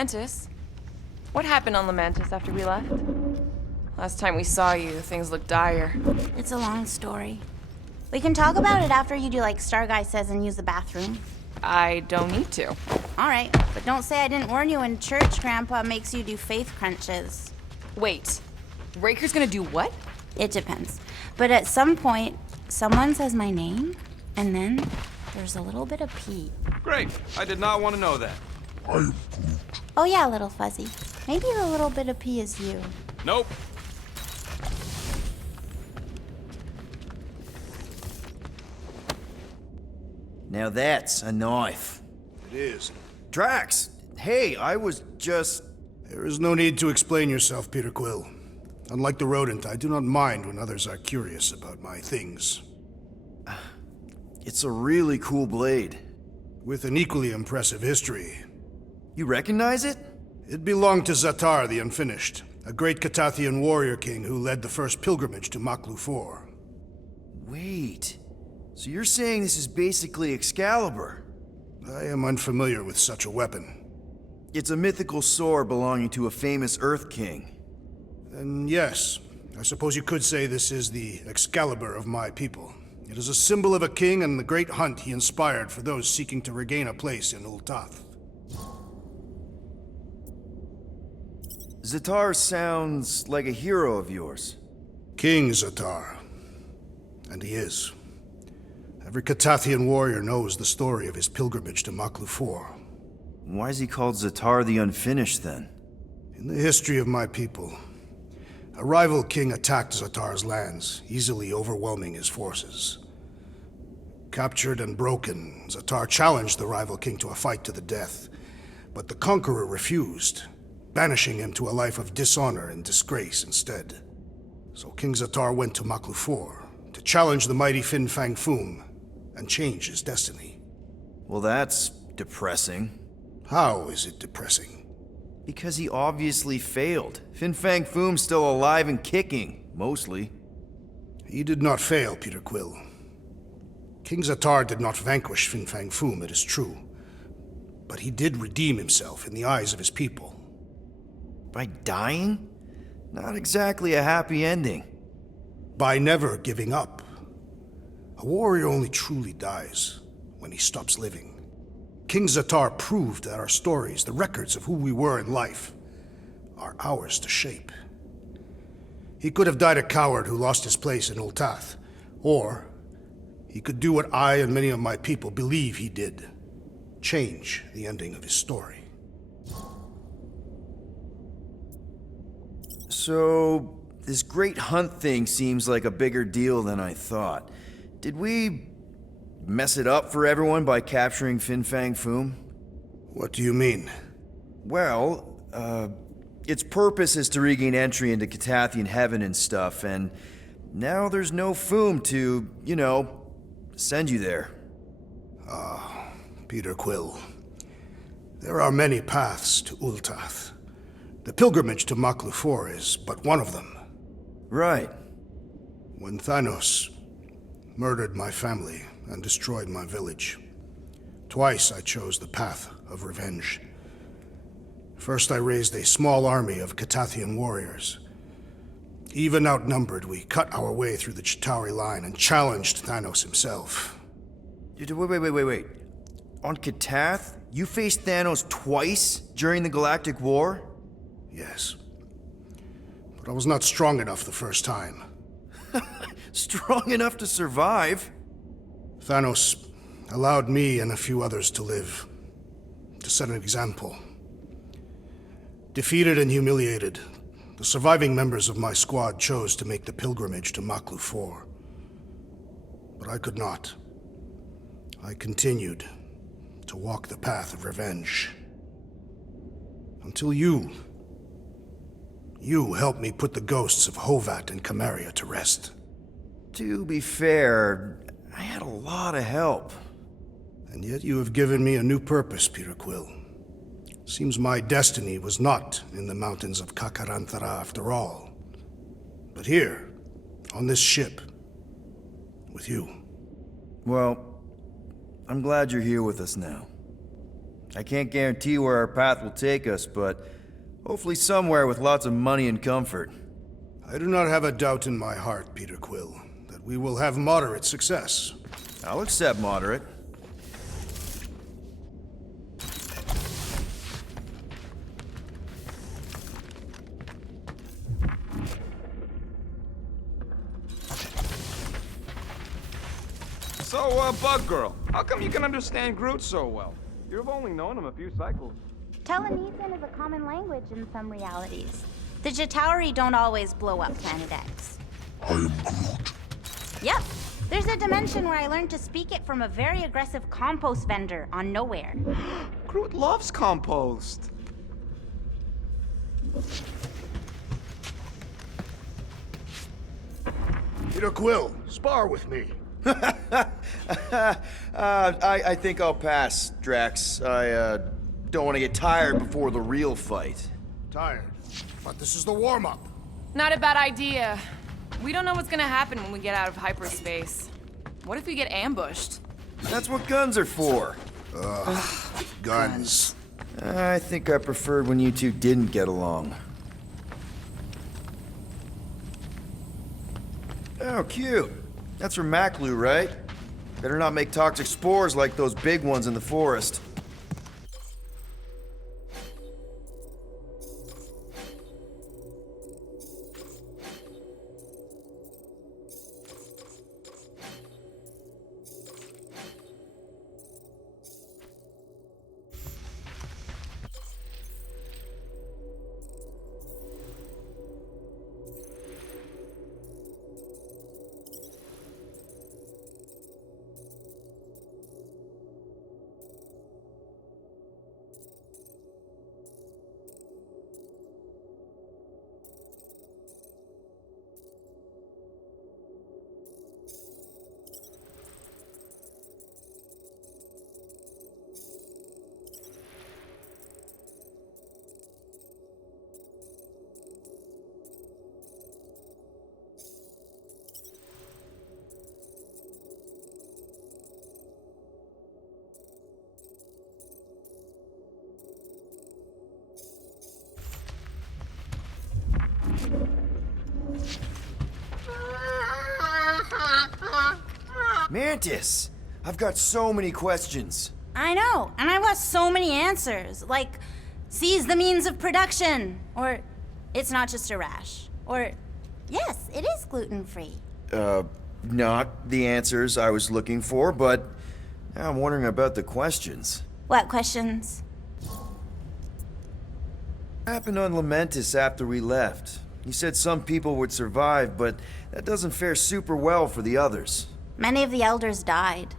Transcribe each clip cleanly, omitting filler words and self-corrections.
Mantis. What happened on the Mantis after we left? Last time we saw you, things looked dire. It's a long story. We can talk about it after you do like Star Guy says and use the bathroom. I don't need to. Alright, but don't say I didn't warn you in church Grandpa makes you do faith crunches. Wait, Raker's gonna do what? It depends. But at some point, someone says my name, and then there's a little bit of pee. Great. I did not want to know that. Oh yeah, little fuzzy. Maybe the little bit of pee is you. Nope. Now that's a knife. It is. Drax, hey, I was just... There is no need to explain yourself, Peter Quill. Unlike the rodent, I do not mind when others are curious about my things. It's a really cool blade. With an equally impressive history. You recognize it? It belonged to Zatar the Unfinished, a great Catathian warrior king who led the first pilgrimage to Maklu 4. Wait, so you're saying this is basically Excalibur? I am unfamiliar with such a weapon. It's a mythical sword belonging to a famous Earth King. Then yes, I suppose you could say this is the Excalibur of my people. It is a symbol of a king and the great hunt he inspired for those seeking to regain a place in Ultath. Zatar sounds like a hero of yours. King Zatar. And he is. Every Catathian warrior knows the story of his pilgrimage to Maklu 4. Why is he called Zatar the Unfinished, then? In the history of my people, a rival king attacked Zatar's lands, easily overwhelming his forces. Captured and broken, Zatar challenged the rival king to a fight to the death, but the conqueror refused, banishing him to a life of dishonor and disgrace instead. So King Zatar went to Maklu 4 to challenge the mighty Fang Foom and change his destiny. Well, that's depressing. How is it depressing? Because he obviously failed. Fang Foom's still alive and kicking, mostly. He did not fail, Peter Quill. King Zatar did not vanquish Fang Foom, it is true. But he did redeem himself in the eyes of his people. By dying? Not exactly a happy ending. By never giving up. A warrior only truly dies when he stops living. King Zatar proved that our stories, the records of who we were in life, are ours to shape. He could have died a coward who lost his place in Ultath, or he could do what I and many of my people believe he did, change the ending of his story. So, this great hunt thing seems like a bigger deal than I thought. Did we mess it up for everyone by capturing Fang Foom? What do you mean? Well, its purpose is to regain entry into Catathian heaven and stuff, and now there's no Foom to, send you there. Peter Quill. There are many paths to Ultath. The pilgrimage to Maklu 4 is but one of them. Right. When Thanos murdered my family and destroyed my village, twice I chose the path of revenge. First I raised a small army of Catathian warriors. Even outnumbered, we cut our way through the Chitauri line and challenged Thanos himself. Wait. On Catath, you faced Thanos twice during the Galactic War? Yes. But I was not strong enough the first time. Strong enough to survive? Thanos allowed me and a few others to live, to set an example. Defeated and humiliated, the surviving members of my squad chose to make the pilgrimage to Maklu 4. But I could not. I continued to walk the path of revenge. Until you helped me put the ghosts of Hovat and Camaria to rest. To be fair, I had a lot of help. And yet you have given me a new purpose, Peter Quill. Seems my destiny was not in the mountains of Kakarantara after all, but here, on this ship, with you. Well, I'm glad you're here with us now. I can't guarantee where our path will take us, but hopefully somewhere with lots of money and comfort. I do not have a doubt in my heart, Peter Quill, that we will have moderate success. I'll accept moderate. So, Bug Girl, how come you can understand Groot so well? You've only known him a few cycles. Telemedicine is a common language in some realities. The Chitauri don't always blow up Planet X. I am Groot. Yep. There's a dimension where I learned to speak it from a very aggressive compost vendor on Nowhere. Groot loves compost. Peter Quill, spar with me. I think I'll pass, Drax. I don't want to get tired before the real fight. Tired. But this is the warm-up. Not a bad idea. We don't know what's gonna happen when we get out of hyperspace. What if we get ambushed? That's what guns are for. Guns. I think I preferred when you two didn't get along. Oh, cute. That's from Maclu, right? Better not make toxic spores like those big ones in the forest. Mantis! I've got so many questions. I know, and I've got so many answers. Like, seize the means of production. Or, it's not just a rash. Or, yes, it is gluten-free. Not the answers I was looking for, but now I'm wondering about the questions. What questions? What happened on Lamentis after we left? You said some people would survive, but that doesn't fare super well for the others. Many of the elders died.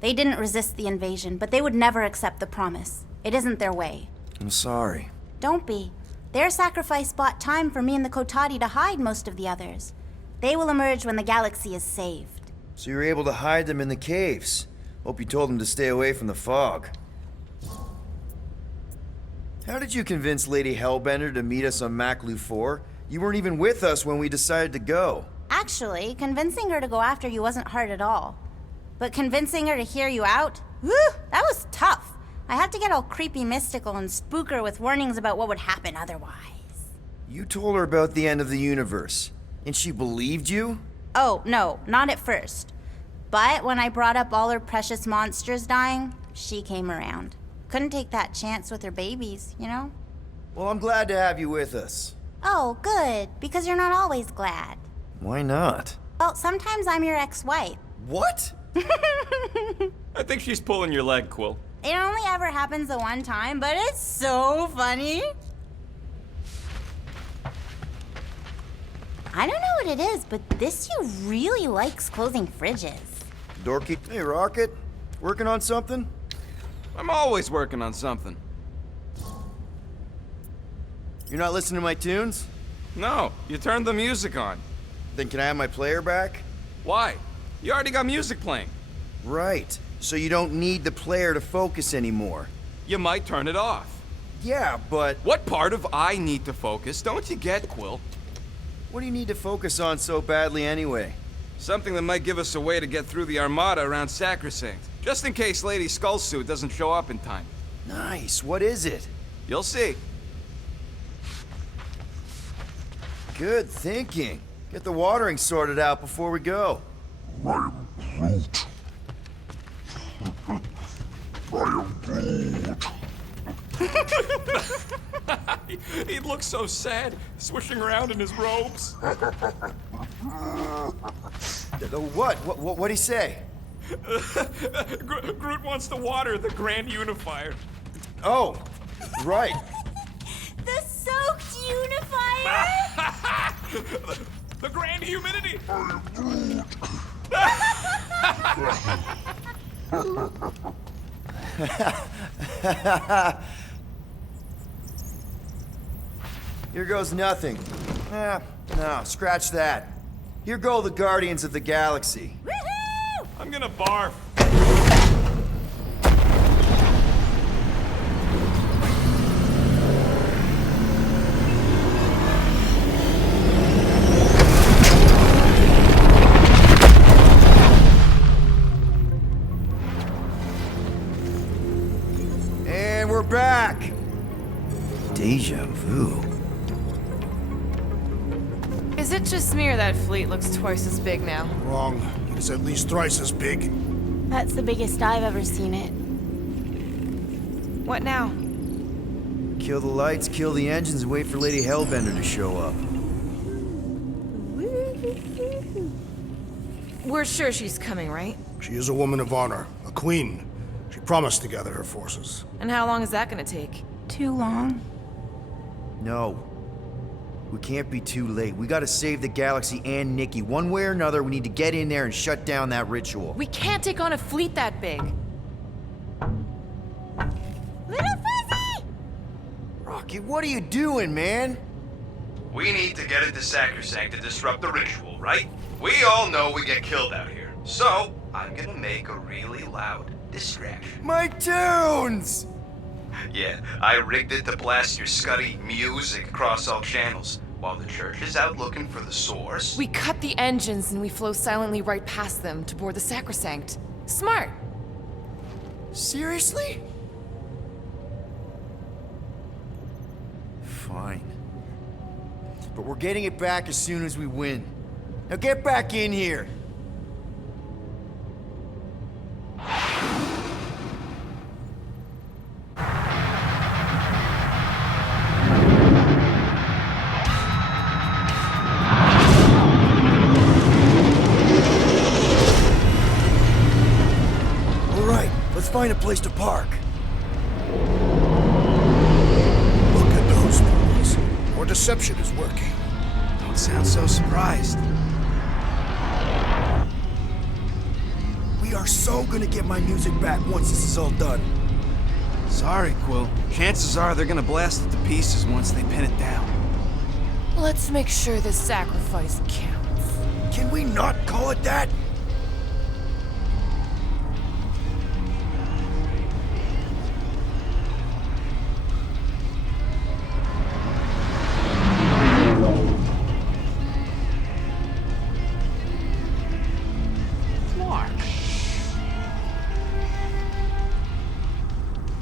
They didn't resist the invasion, but they would never accept the promise. It isn't their way. I'm sorry. Don't be. Their sacrifice bought time for me and the Kotati to hide most of the others. They will emerge when the galaxy is saved. So you were able to hide them in the caves. Hope you told them to stay away from the fog. How did you convince Lady Hellbender to meet us on Maclu 4? You weren't even with us when we decided to go. Actually, convincing her to go after you wasn't hard at all. But convincing her to hear you out? Whew, that was tough. I had to get all creepy mystical and spook her with warnings about what would happen otherwise. You told her about the end of the universe, and she believed you? Oh, no, not at first. But when I brought up all her precious monsters dying, she came around. Couldn't take that chance with her babies, you know? Well, I'm glad to have you with us. Oh, good, because you're not always glad. Why not? Well, sometimes I'm your ex-wife. What? I think she's pulling your leg, Quill. It only ever happens the one time, but it's so funny. I don't know what it is, but this you really likes closing fridges. Dorky. Hey, Rocket. Working on something? I'm always working on something. You're not listening to my tunes? No, you turned the music on. Then can I have my player back? Why? You already got music playing. Right. So you don't need the player to focus anymore. You might turn it off. Yeah, but What part of I need to focus don't you get, Quill? what do you need to focus on so badly anyway? Something that might give us a way to get through the Armada around Sacrosanct, just in case Lady Skullsuit doesn't show up in time. Nice. What is it? You'll see. Good thinking. Get the watering sorted out before we go. I am Groot. He looks so sad, swishing around in his robes. What'd he say? Groot wants to water the Grand Unifier. Oh, right. The soaked Unifier? The Grand Humidity. Here goes nothing. No, scratch that. Here go the Guardians of the Galaxy. Woohoo! I'm gonna barf. And we're back. Deja vu. Is it just me or that fleet looks twice as big now? Wrong. It's at least thrice as big. That's the biggest I've ever seen it. What now? Kill the lights, kill the engines, and wait for Lady Hellbender to show up. We're sure she's coming, right? She is a woman of honor, a queen. She promised to gather her forces. And how long is that gonna take? Too long. No. We can't be too late. We gotta save the galaxy and Nikki. One way or another, we need to get in there and shut down that ritual. We can't take on a fleet that big. Little Fuzzy! Rocky, what are you doing, man? We need to get into Sacrosanct to disrupt the ritual, right? We all know we get killed out here. So, I'm gonna make a really loud distraction. My tunes! Yeah, I rigged it to blast your scuddy music across all channels, while the church is out looking for the source. We cut the engines and we flow silently right past them to board the Sacrosanct. Smart. Seriously? Fine. But we're getting it back as soon as we win. Now get back in here! Let's find a place to park. Look at those boys. Our deception is working. Don't sound so surprised. We are so gonna get my music back once this is all done. Sorry, Quill. Chances are they're gonna blast it to pieces once they pin it down. Let's make sure this sacrifice counts. Can we not call it that?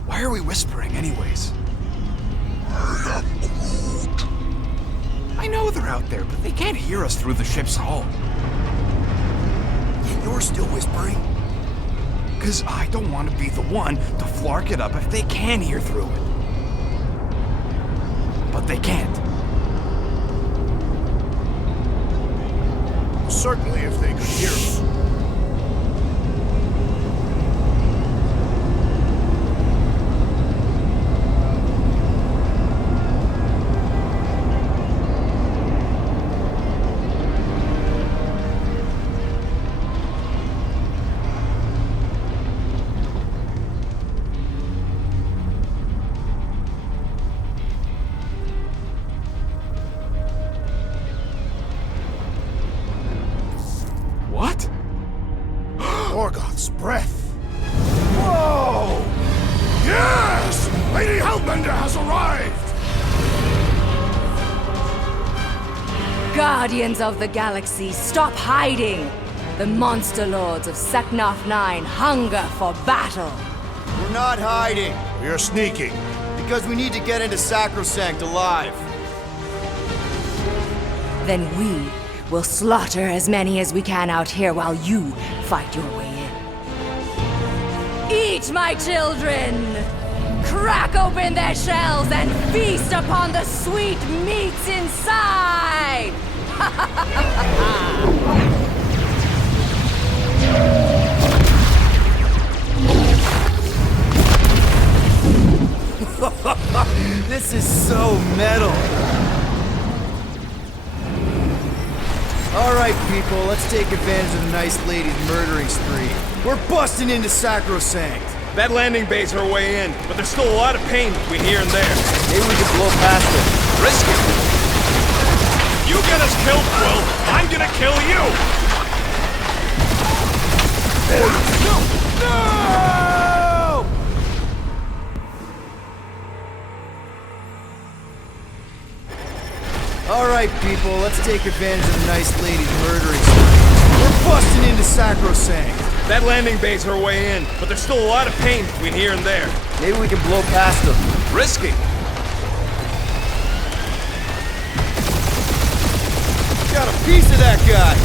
Why are we whispering anyways? I know they're out there, but they can't hear us through the ship's hull. And you're still whispering? Because I don't want to be the one to flark it up if they can hear through it. But they can't. Certainly if they could hear us. Morgoth's breath. Whoa! Yes! Lady Hellbender has arrived! Guardians of the Galaxy, stop hiding! The monster lords of Seknarf 9 hunger for battle. We're not hiding. We are sneaking. Because we need to get into Sacrosanct alive. Then we will slaughter as many as we can out here while you fight your way in. Eat, my children! Crack open their shells and feast upon the sweet meats inside! This is so metal. Alright, people, let's take advantage of the nice lady's murdering spree. We're busting into Sacrosanct. That landing bay's her way in, but there's still a lot of pain between here and there. Maybe we can blow past it. Risk it. You get us killed, Quill. I'm gonna kill you. No! Alright, people, let's take advantage of the nice lady's murdering spree. We're busting into Sacrosanct. That landing bay's her way in, but there's still a lot of pain between here and there. Maybe we can blow past them. Risky. Got a piece of that guy.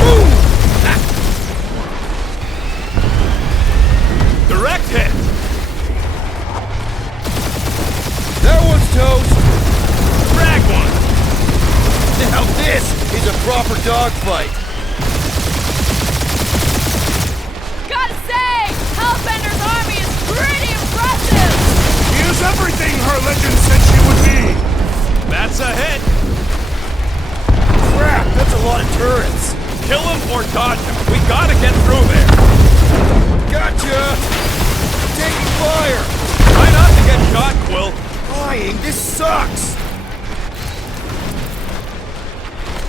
Boom! Direct hit. That one's toast. Drag one. Now this is a proper dogfight. Gotta say, Hellbender's army is pretty impressive! She is everything her legend said she would be. That's a hit. Crap, that's a lot of turrets. Kill him or dodge him. We gotta get through there. Gotcha! Taking fire! Try not to get shot, Quill. Flying, this sucks!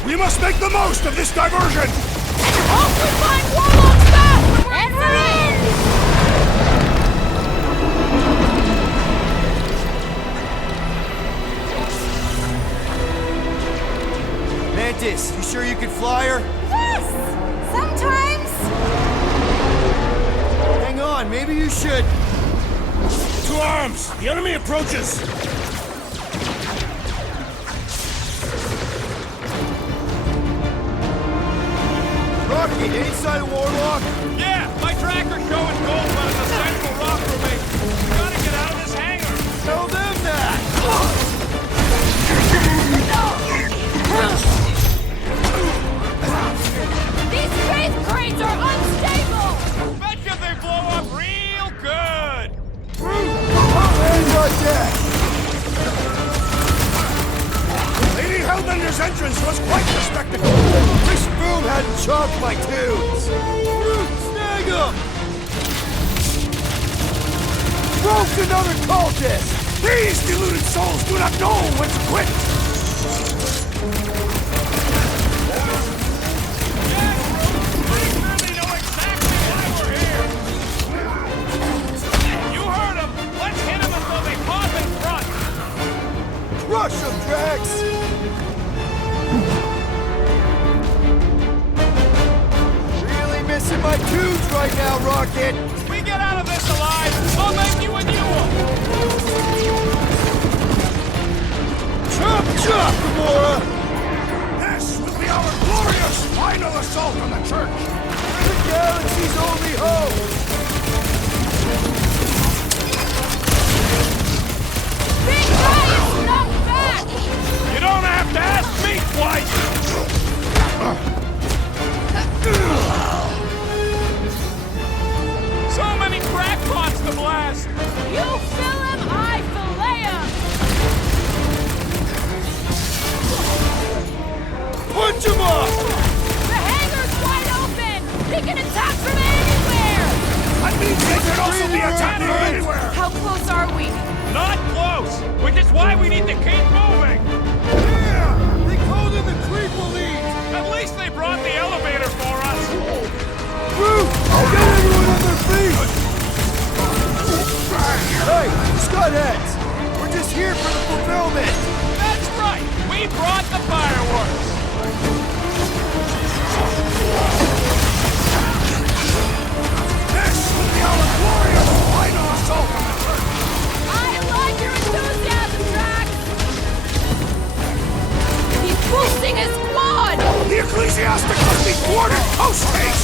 We must make the most of this diversion. Hope we find Warlock's back when we're in! Mantis, you sure you can fly her? Yes! Sometimes. Hang on, maybe you should. To arms! The enemy approaches! Rocky, any sign of Warlock? Yeah, my tracker's showing gold, but it's a central rock formation. We gotta get out of this hangar. Tell them that! These faith crates are unstable! Betcha they blow up real good. Right there! Lady Hellbender's entrance was quite the spectacle. Wish Foom hadn't chopped my tunes! Snag him! Broke another cultist! These deluded souls do not know when to quit. They know exactly why we're here. You heard them. Let's hit them until they pop in front. Crush him, Drax! Really missing my tunes right now, Rocket! If we get out of this alive, I'll make you a new one. Chop, chop, Gamora! This will be our glorious final assault on the church. The galaxy's only hope! Big guy is not back! You don't have to ask me twice. So many crackpots to blast. You fill him, I fillet him! Punch him off! The hangar's wide open! He can attack from anywhere! That means they can also be attacked from anywhere. How close are we? Not close, which is why we need to keep moving. Yeah! They called in the creeple lead! At least they brought the elevator for us. Root! I'll get everyone on their feet! Hey, Scutheads! We're just here for the fulfillment! That's right, we brought the fireworks. This will be our glorious final assault on the church. ecclesiastically thwarted coast case!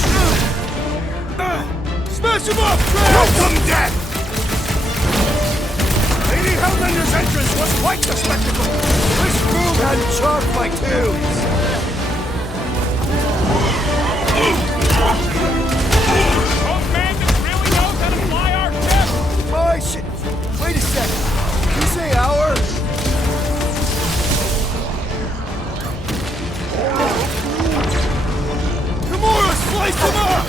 Smash him up! Welcome, death! Lady Hellbender's entrance was quite the spectacle! This Foom had chalked my tunes! Mantis really knows how to fly our ship! My shit! Wait a second. Did you say our? Gamora, slice him up!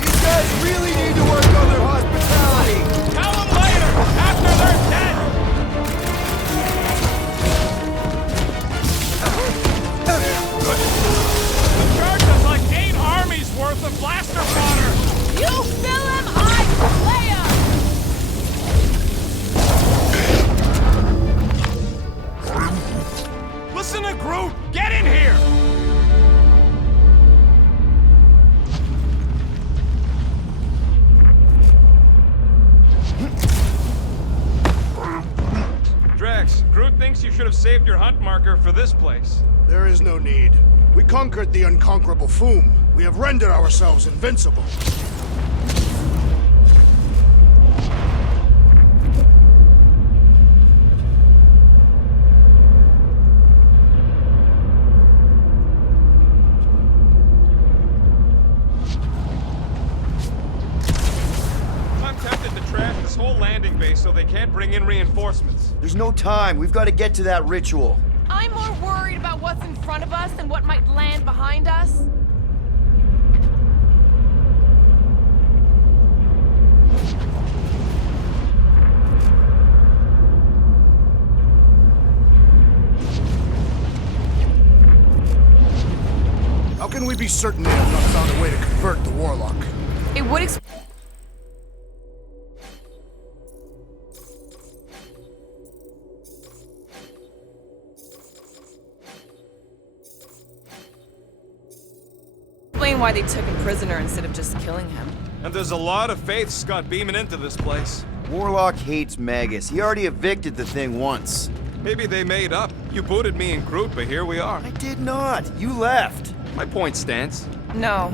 These guys really need to work on their hospitality. Tell them later, after they're dead! Charge us like 8 armies worth of blaster fodder! You fill him, I play him! Listen to Groot! Get in here! Drax, Groot thinks you should have saved your hunt marker for this place. There is no need. We conquered the unconquerable Foom. We have rendered ourselves invincible. I'm tempted to trash this whole landing base so they can't bring in reinforcements. There's no time. We've got to get to that ritual. I'm more worried about what's in front of us than what might land behind us. How can we be certain they have not found a way to convert the Warlock? It would explain why they took him prisoner instead of just killing him. And there's a lot of faiths got beaming into this place. Warlock hates Magus. He already evicted the thing once. Maybe they made up. You booted me and Groot, but here we are. I did not. You left. My point stands. No.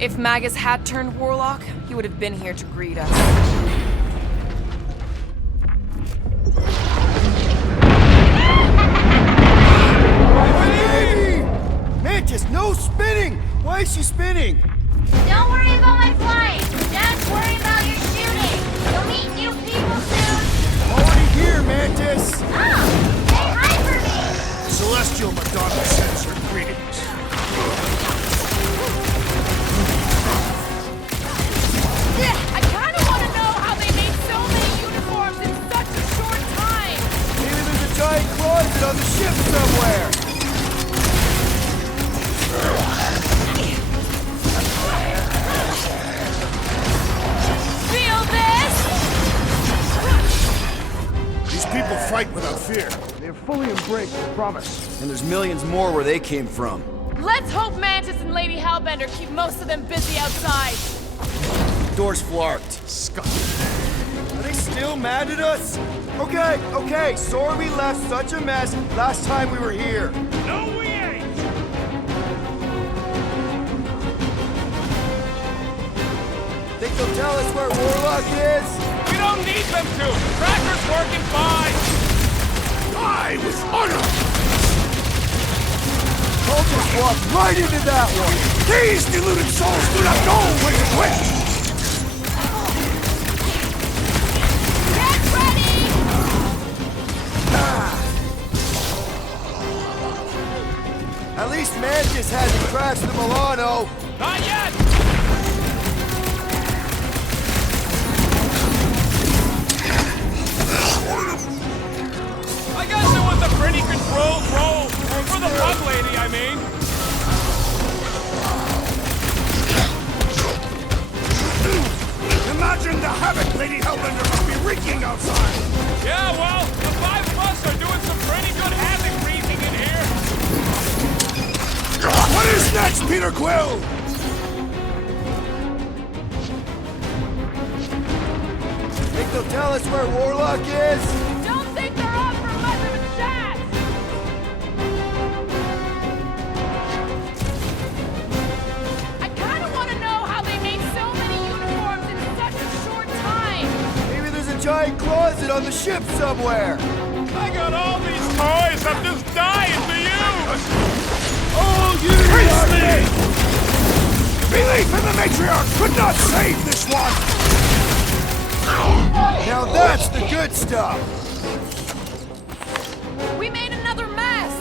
If Magus had turned Warlock, he would have been here to greet us. Hey! Mantis, no spinning! Why is she spinning? Don't worry about my flying. Just worry about your shooting. You'll meet new people soon. Already here, Mantis! Oh, say hi for me. Celestial Madonna sends her greetings. I kind of want to know how they made so many uniforms in such a short time. Maybe there's a giant closet on the ship somewhere. Feel this? These people fight without fear. They have fully embraced the promise. And there's millions more where they came from. Let's hope Mantis and Lady Hellbender keep most of them busy outside. Door's flarked. Scum. Are they still mad at us? Okay, sorry we left such a mess last time we were here. No, we ain't! Think they'll tell us where Warlock is? We don't need them to! Tracker's working fine! Die with honor! I'll just walk right into that one! These deluded souls do not know when to quit! Get ready! At least Mantis hasn't crashed the Milano. Not yet! I guess it was a pretty controlled roll. For the bug lady, I mean. Imagine the havoc Lady Hellbender must be wreaking outside! Yeah, well, the 5 of us are doing some pretty good havoc wreaking in here. What is next, Peter Quill? Think they'll tell us where Warlock is? Don't think they're up for much of a chat! giant closet on the ship somewhere! I got all these toys. I'm just dying to use. Oh, you me! Belief in the matriarch could not save this one! Now that's the good stuff! We made another mess!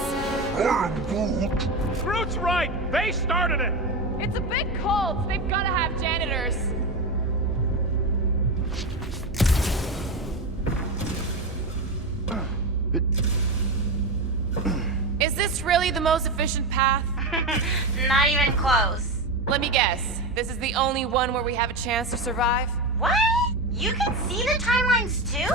Groot's right. They started it. It's a big cult. They've got to have janitors. Is this really the most efficient path? Not even close. Let me guess. This is the only one where we have a chance to survive? What? You can see the timelines too?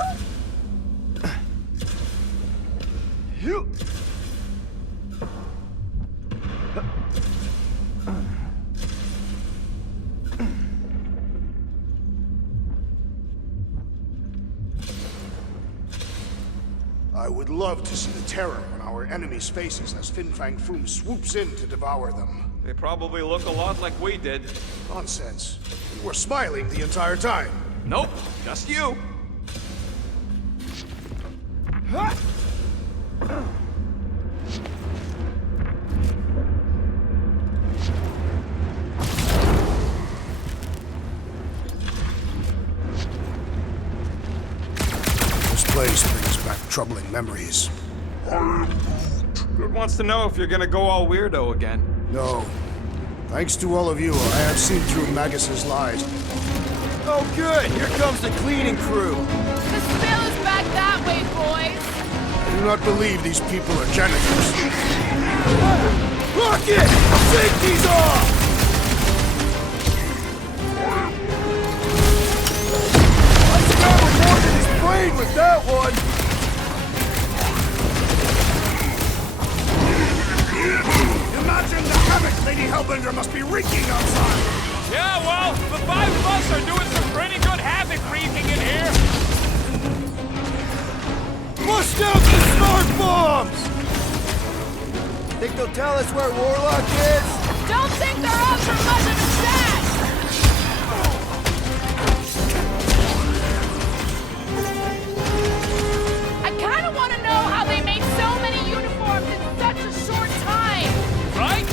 I would love to see the terror on our enemies' faces as Fin Fang Foom swoops in to devour them. They probably look a lot like we did. Nonsense. We were smiling the entire time. Nope, just you. This place brings back troubling memories. Groot wants to know if you're gonna go all weirdo again. No. Thanks to all of you, I have seen through Magus's lies. Oh good, here comes the cleaning crew! The spill is back that way, boys! I do not believe these people are janitors. Rocket! Take these off! I scrambled more than his brain with that one! Imagine the havoc Lady Hellbender must be wreaking outside! Yeah, well, the five of us are doing some pretty good havoc wreaking in here. Bust out the smart bombs! Think they'll tell us where Warlock is? Don't think they're out for much of a chat! I kinda wanna know how they made so many uniforms in such a short time! Right?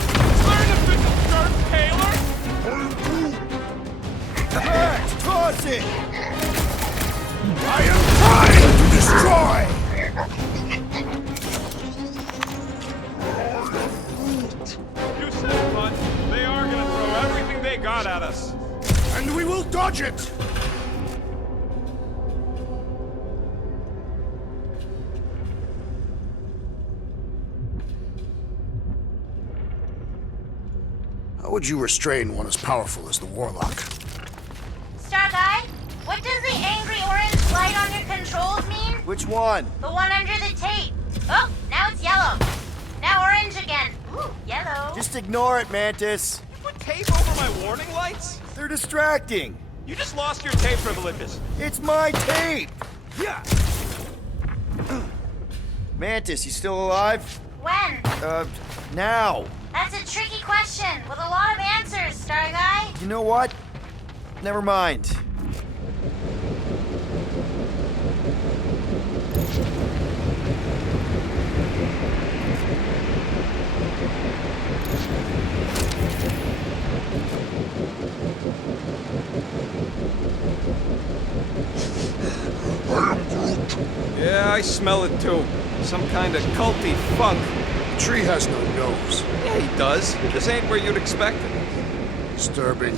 Learn if this dirt tailor. Max, toss it! I am trying to destroy! You said it, bud. They are gonna throw everything they got at us. And we will dodge it! How would you restrain one as powerful as the Warlock? Star Guy, what does the angry orange light on your controls mean? Which one? The one under the tape. Oh, now it's yellow. Now orange again. Ooh, yellow. Just ignore it, Mantis. You put tape over my warning lights? They're distracting. You just lost your tape privileges. It's my tape! Yeah! Mantis, you still alive? When? Now. That's a tricky question with a lot of answers, Star Guy. You know what? Never mind. Yeah, I smell it too. Some kind of culty funk. The tree has no nose. Yeah, he does. This ain't where you'd expect it. Disturbing.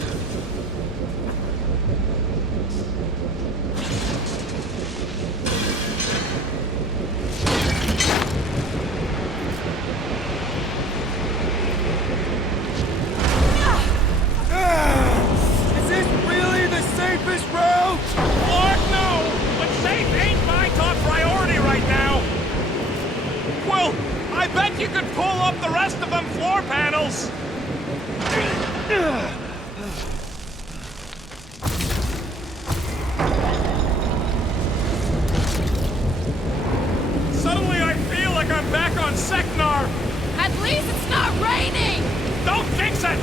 Is this really the safest route? Lord, no! But safe ain't my top priority right now! Well, I bet you could pull up the rest of them floor panels! Suddenly I feel like I'm back on Seknar! At least it's not raining! Don't jinx it!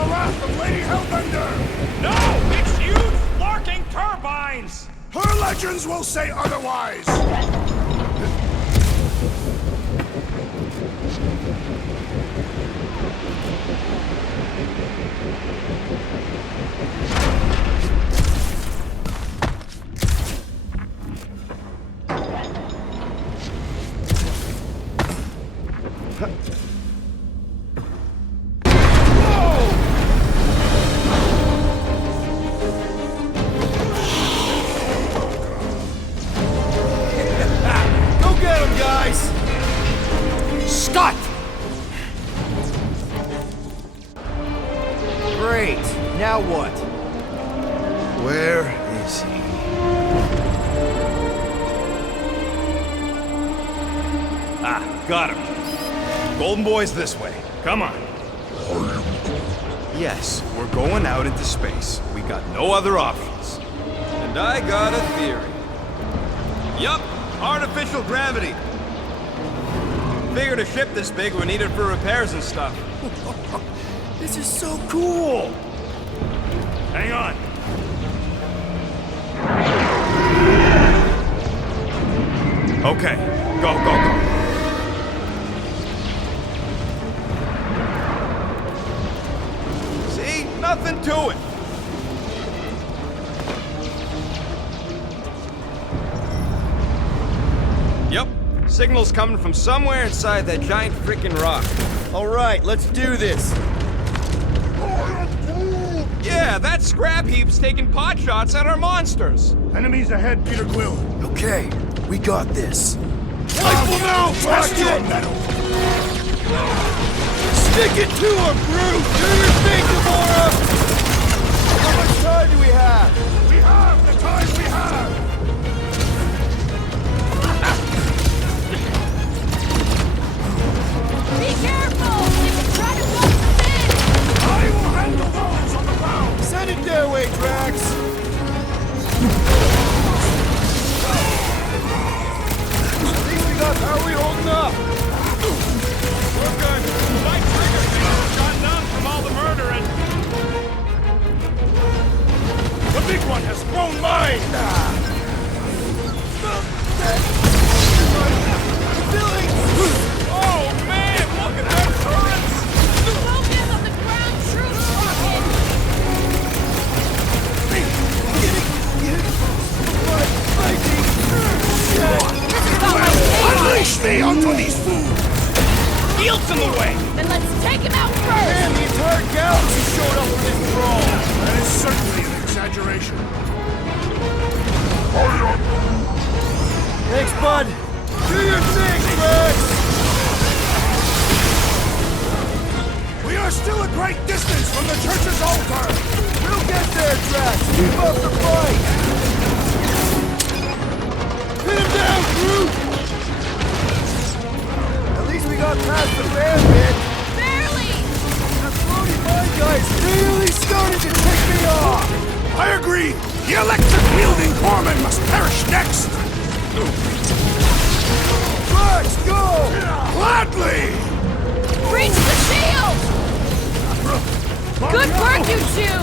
the wrath of Lady Hellbender! No! It's huge flarking turbines! Her legends will say otherwise! Great. Now what? Where is he? Ah, got him. Golden Boy's this way. Come on. Yes, we're going out into space. We got no other options. And I got a theory. Yup, artificial gravity. Figured a ship this big would need it for repairs and stuff. This is so cool! Hang on. Okay, go, go, go. See? Nothing to it. Yep, signal's coming from somewhere inside that giant freaking rock. All right, let's do this. Yeah, that scrap heap's taking pot shots at our monsters. Enemies ahead, Peter Quill. Okay, we got this. Life will now test your metal! Stick it to him, Groot! Do your thing, Gamora! How much time do we have? We have the time we have! Be careful! They can try to block us in! I will handle those on the ground! Send it their way, Drax! How are we holding up? We're good. My trigger finger's got numb from all the murdering. The big one has thrown mine! Oh man, look at that turrets! Focus on the ground troops rocket! Unleash me onto these fools! Field's in the way! Then let's take him out first! Man, the entire galaxy showed up for this brawl! That is certainly an exaggeration. Thanks, bud! Do your thing, Drax! We are still a great distance from the church's altar! We'll get there, Drax! Keep up the fight! Hit him down, Groot! At least we got past the fan pit! Barely! The floaty mine guy's really starting to tick me off! I agree! The electric-wielding corpsman must perish next! Drax, go! Gladly! Reach the shield! Good work, you two!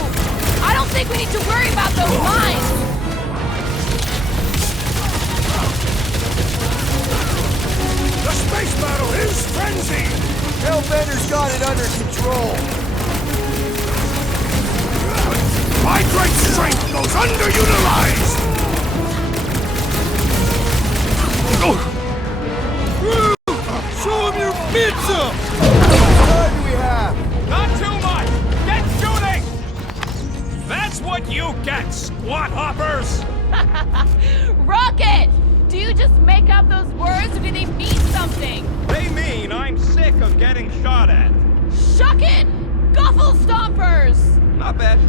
I don't think we need to worry about those mines! The space battle is frenzied! Hellbender's got it under control! My great strength goes underutilized! Show him your pizza! How much time do we have? Not too much! Get shooting! That's what you get, squat hoppers! Rocket! Do you just make up those words or do they mean something? They mean I'm sick of getting shot at. Shuck it! Guffle stompers! Not bad.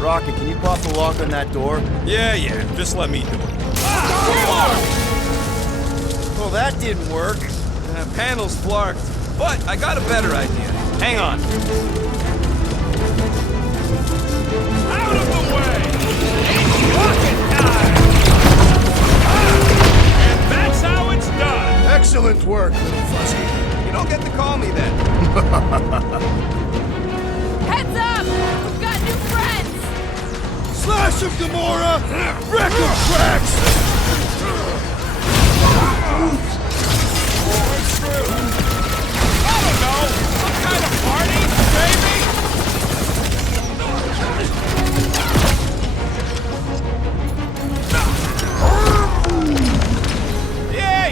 Rocket, can you pop the lock on that door? Yeah, just let me do it. Well, that didn't work. Panel's flarked. But I got a better idea. Hang on. Out of the way! It's rocket time! And that's how it's done! Excellent work, little fuzzy. You don't get to call me that. Heads up! We've got new friends! Slash him, Gamora! Wreck him, Drax! I don't know! Some kind of party, maybe?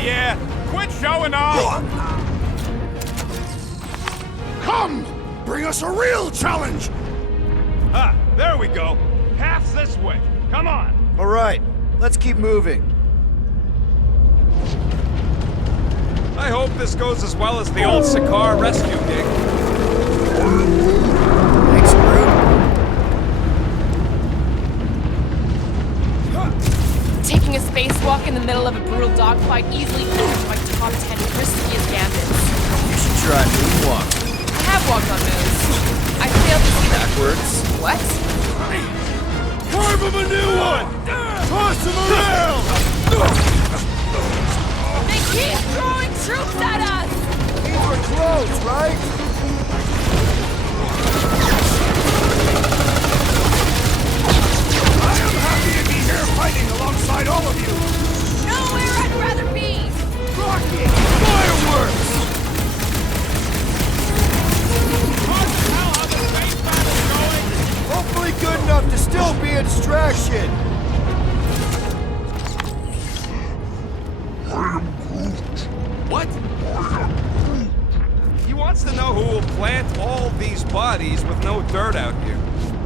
Yeah. Quit showing off! Come! Bring us a real challenge! Ah, there we go. Path's this way. Come on. All right, let's keep moving. I hope this goes as well as the old Sakaar rescue gig. Thanks, Groot. Taking a spacewalk in the middle of a brutal dogfight easily is my top 10 riskiest gambits. You should try moonwalk. I have walked on moons. I failed to see them. Backwards. What? Carve him a new one! Toss him around! They keep throwing troops at us! These were close, right? I am happy to be here fighting alongside all of you! Nowhere I'd rather be! Rocket! Fireworks! How's the space battle going? Hopefully good enough to still be a distraction. What? He wants to know who will plant all these bodies with no dirt out here.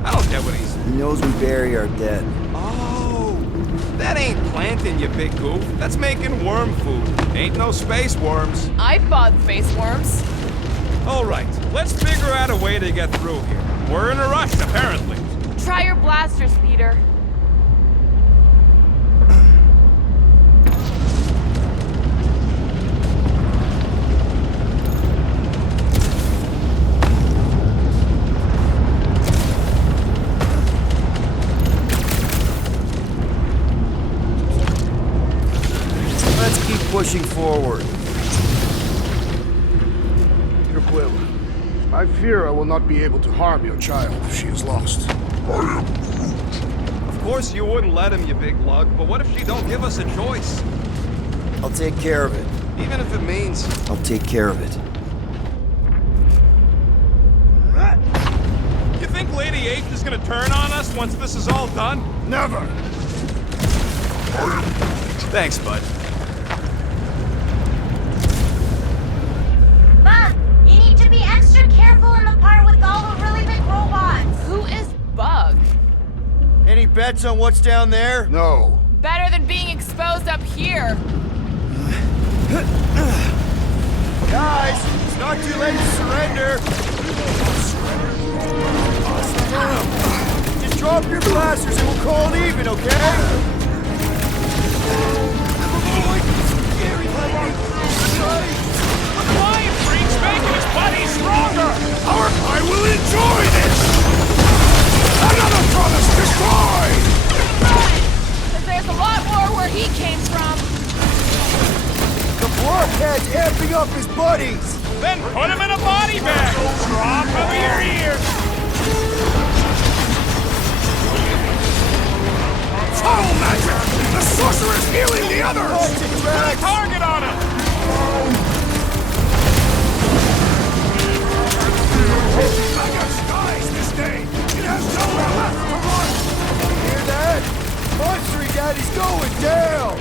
I don't get what he's... He knows we bury our dead. Oh, that ain't planting, you big goof. That's making worm food. Ain't no space worms. I fought space worms. All right, let's figure out a way to get through here. We're in a rush, apparently. Try your blasters, Peter. Let's keep pushing forward. Peter Quill, I fear I will not be able to harm your child if she is lost. Of course you wouldn't let him, you big lug, but what if she don't give us a choice? I'll take care of it. Even if it means... I'll take care of it. You think Lady H is gonna turn on us once this is all done? Never! Thanks, bud. Bug, you need to be extra careful in the part with all the really big robots. Who is Bug? Any bets on what's down there? No. Better than being exposed up here. Guys, it's not too late to surrender. Just drop your blasters and we'll call it even, okay? The flying freak's making his body stronger! I will enjoy this! Another promise destroyed! Because there's a lot more where he came from. The blockhead's amping up his buddies! Then put him in a body bag! Drop him your ear! Tunnel magic! The sorcerer's healing the others! Watch it, Drax! Target on him! Magus dies this day! It has nowhere left to run! Hear that? Monstery Daddy's going down!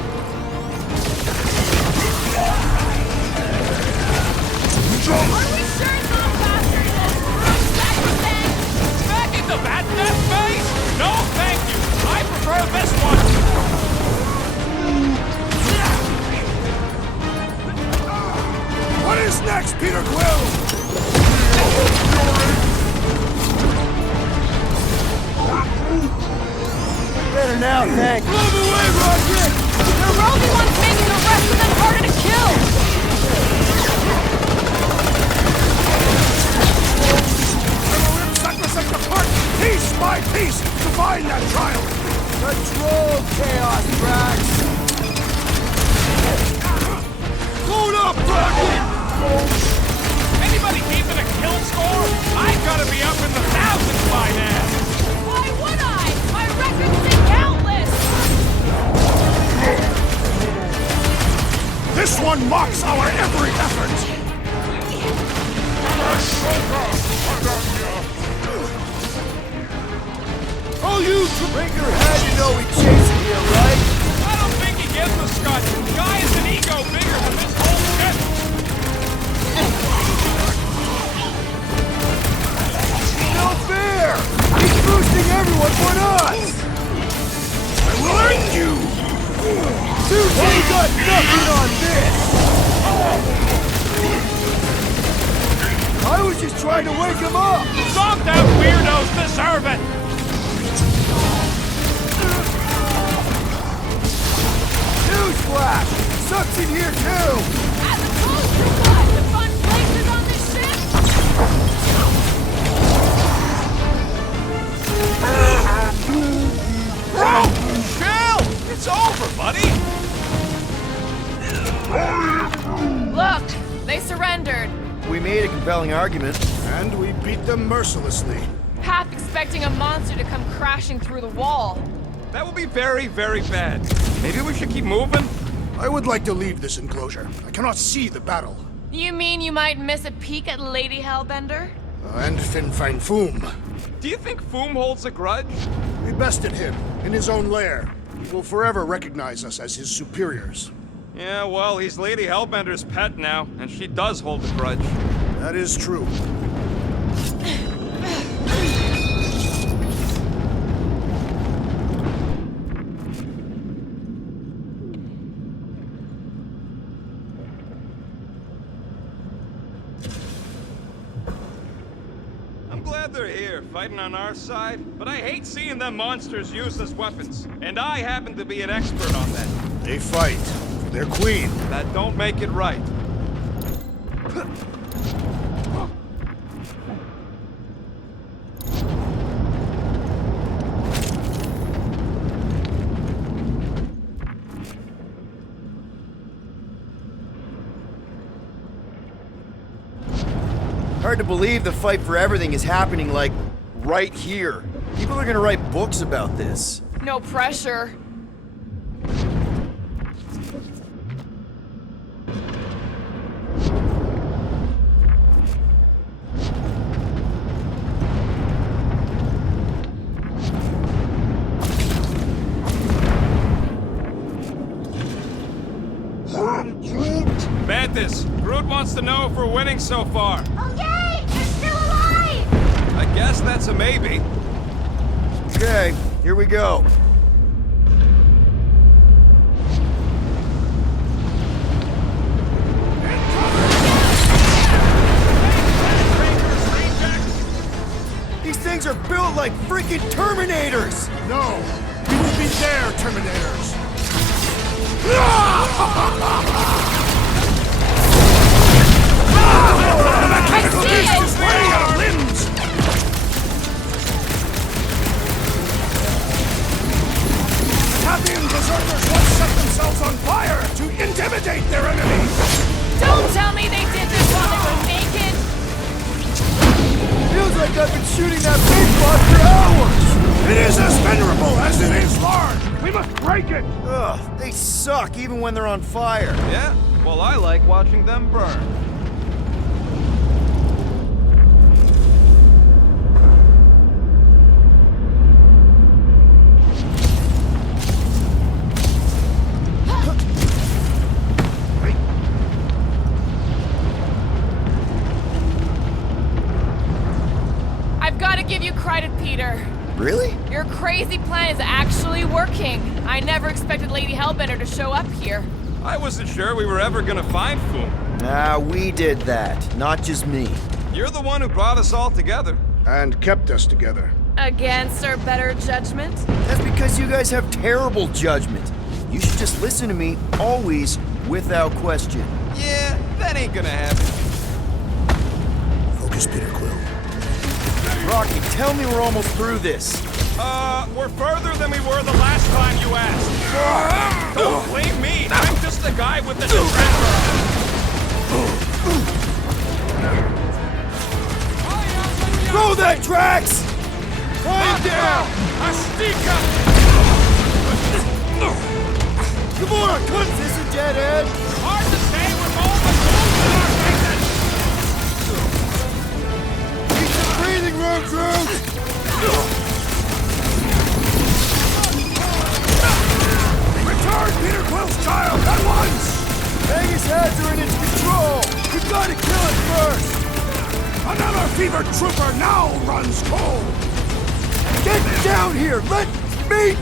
Are we sure it's not faster than sacrosanct? Back into that death phase? No, thank you! I prefer this one! What is next, Peter Quill? Better now, thanks. Move away, Rocket! We're the only ones making the rest of them harder to kill. gotta be up in the thousands by now. Why would I? My record's been countless! This one mocks our every effort! Oh, you Raker had to know we chasing you, right? I don't think he gives a scut. The guy has an ego bigger than this whole ship. No fair! He's boosting everyone but us! I will end you! Sushi got nothing on this! I was just trying to wake him up! Some them weirdos deserve it. Newsflash! Sucks in here too! As opposed to what? The fun places on this ship? Bro, chill! It's over, buddy. Look, they surrendered. We made a compelling argument. And we beat them mercilessly. Half expecting a monster to come crashing through the wall. That would be very, very bad. Maybe we should keep moving? I would like to leave this enclosure. I cannot see the battle. You mean you might miss a peek at Lady Hellbender? And Fin Fang Foom. Do you think Foom holds a grudge? We bested him in his own lair. He will forever recognize us as his superiors. Yeah, well, he's Lady Hellbender's pet now, and she does hold a grudge. That is true. I'm glad they're here, fighting on our side, but I hate seeing them monsters used as weapons. And I happen to be an expert on that. They fight for their queen. That don't make it right. Hard to believe the fight for everything is happening, like, right here. People are gonna write books about this. No pressure. Mantis, Groot wants to know if we're winning so far. Oh, yay! They're still alive! I guess that's a maybe. Okay, here we go. These things are built like freaking Terminators! No, we will be their Terminators. The mechanical beast is running out of limbs! Cathathian berserkers once set themselves on fire to intimidate their enemies! Don't tell me they did this while they were naked! Feels like I've been shooting that big boss for hours! It is as venerable as it is large! We must break it! Ugh, they suck even when they're on fire. Yeah? Well, I like watching them burn. I've got to give you credit, Peter. Really? Your crazy plan is actually working. I never expected Lady Hellbender to show up here. I wasn't sure we were ever gonna find Foom. Ah, we did that, not just me. You're the one who brought us all together. And kept us together. Against our better judgment? That's because you guys have terrible judgment. You should just listen to me, always, without question. Yeah, that ain't gonna happen. Focus, Peter Quill. Rocky, tell me we're almost through this. We're further than we were the last time you asked. Don't blame me. I'm just the guy with the distractor. Throw Throw that, Drax! Fly him down! Astika! Come on, cut this a dead end! Hard to say with all the tools in our faces! Need some breathing room, Drew! Return Peter Quill's child at once! Magus heads are in its control! We've got to kill it first! Another fevered trooper now runs cold! Get down here! Let me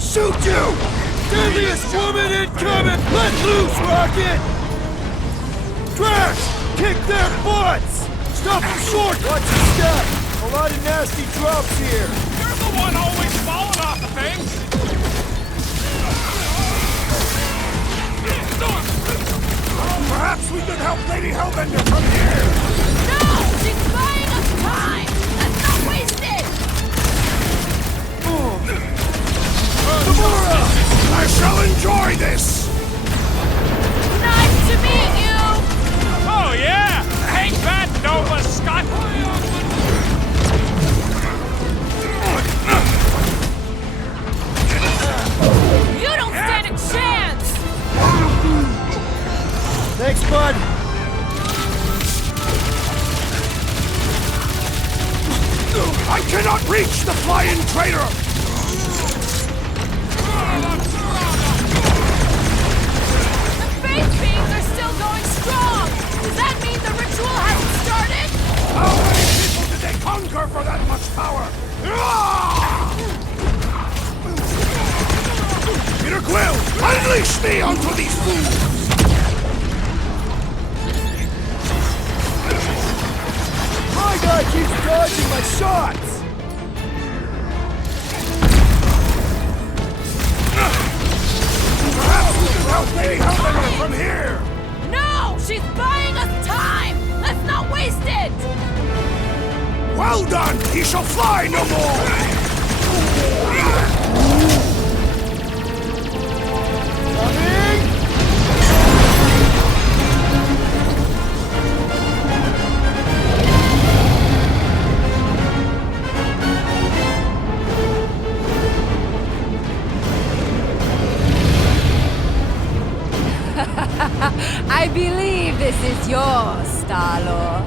shoot you! Deadliest woman incoming! Let loose, Rocket! Drax! Kick their butts! Stop them short! Watch your step! A lot of nasty drops here! You're the one always falling off of things! Perhaps we could help Lady Hellbender from here! No! She's buying us time! Let's not waste it! Gamora! I shall enjoy this! Nice to meet you! Oh yeah! Ain't that Nova Scott? You don't stand a chance! Thanks, bud! I cannot reach the flying traitor! The face beams are still going strong! Does that mean the ritual hasn't started? How many people did they conquer for that much power? Peter Quill, unleash me onto these fools! My guy keeps dodging my shots! Perhaps we can help Lady Hellbender from here! No! She's buying us time! Let's not waste it! Well done! He shall fly no more! Coming! I believe this is yours, Star-Lord.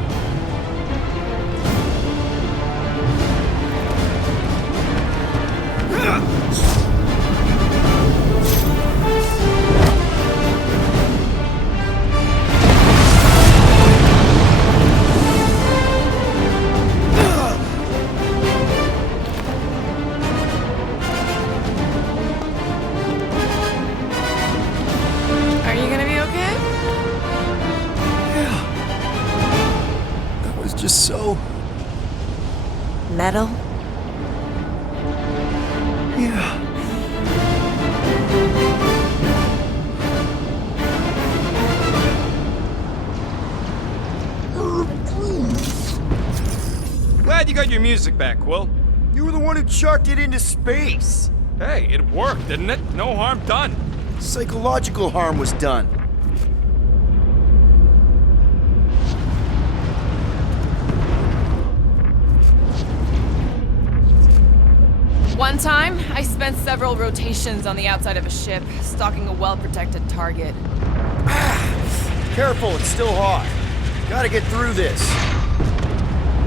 Are you gonna be okay? That was just so... Metal? Yeah. Glad you got your music back, Quill. You were the one who chucked it into space! Hey, it worked, didn't it? No harm done. Psychological harm was done. One time, I spent several rotations on the outside of a ship, stalking a well-protected target. Careful, it's still hot. Gotta get through this.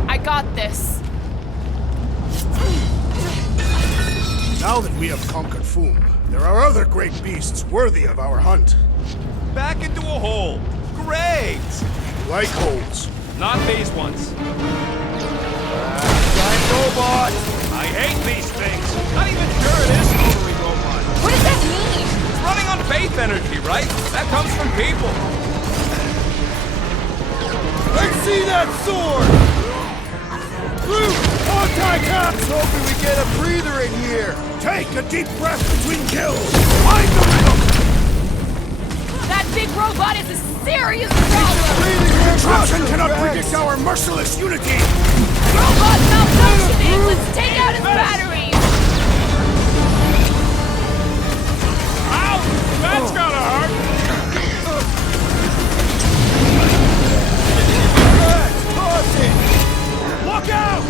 I got this. Now that we have conquered Foom, there are other great beasts worthy of our hunt. Back into a hole. Great! Like holes. Not these ones. Giant robot! I hate these things. Not even sure it is an Otroogi robot. What does that mean? It's running on faith energy, right? That comes from people. Let's see that sword! Luke, anti-caps! Hoping we get a breather in here. Take a deep breath between kills. Find the rhythm. That big robot is a serious problem! Contraption cannot predict our merciless unity. Robot malfunctioning! Let's take out his batteries! Ow! That's gotta hurt! Pause it! Look out!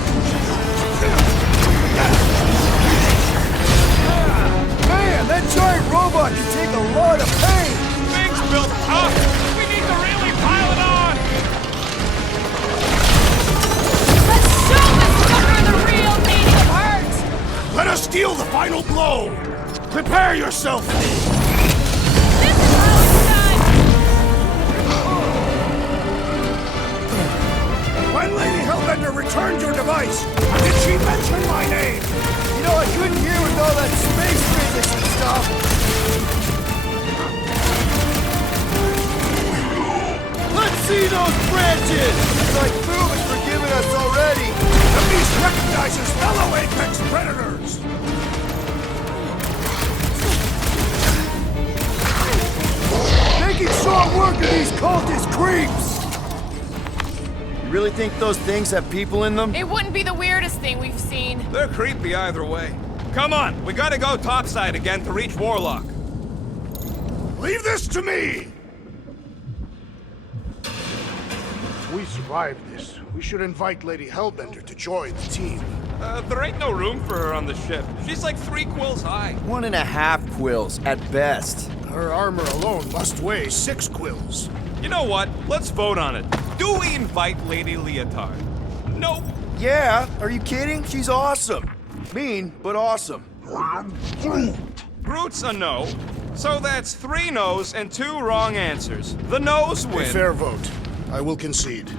final blow! Prepare yourself! This is how it's done! When Lady Hellbender returned your device, did she mention my name? You know, I couldn't hear with all that space physics and stuff. Let's see those branches! It's like Foom has forgiven us already. The beast recognizes fellow apex predators! Making short work of these cultist creeps! You really think those things have people in them? It wouldn't be the weirdest thing we've seen. They're creepy either way. Come on, we gotta go topside again to reach Warlock. Leave this to me! If we survive this, we should invite Lady Hellbender to join the team. There ain't no room for her on the ship. She's like 3 quills high. 1.5 quills, at best. Her armor alone must weigh 6 quills. You know what? Let's vote on it. Do we invite Lady Leotard? Nope. Yeah, are you kidding? She's awesome. Mean, but awesome. Groot's a no. So that's 3 no's and 2 wrong answers. The no's A win. fair vote. I will concede.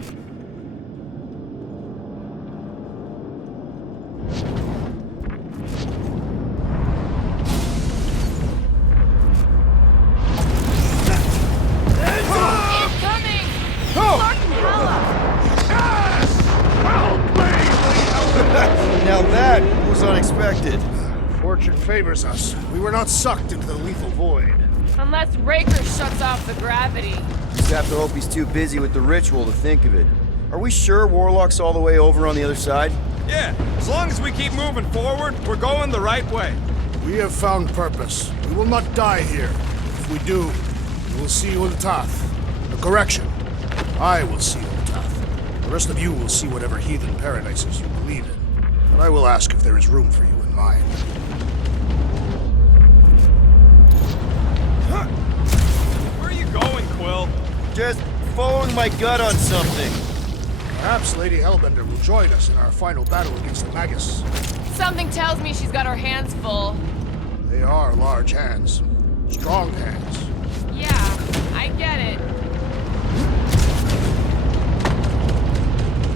Incoming! Now that was unexpected. Fortune favors us. We were not sucked into the lethal void. Unless Raker shuts off the gravity. Just have to hope he's too busy with the ritual to think of it. Are we sure Warlock's all the way over on the other side? Yeah, as long as we keep moving forward, we're going the right way. We have found purpose. We will not die here. If we do, we will see Ultath. A correction. I will see Ultath. The rest of you will see whatever heathen paradises you believe in. But I will ask if there is room for you in mine. Where are you going, Quill? Just following my gut on something. Perhaps Lady Hellbender will join us in our final battle against the Magus. Something tells me she's got her hands full. They are large hands. Strong hands. Yeah, I get it.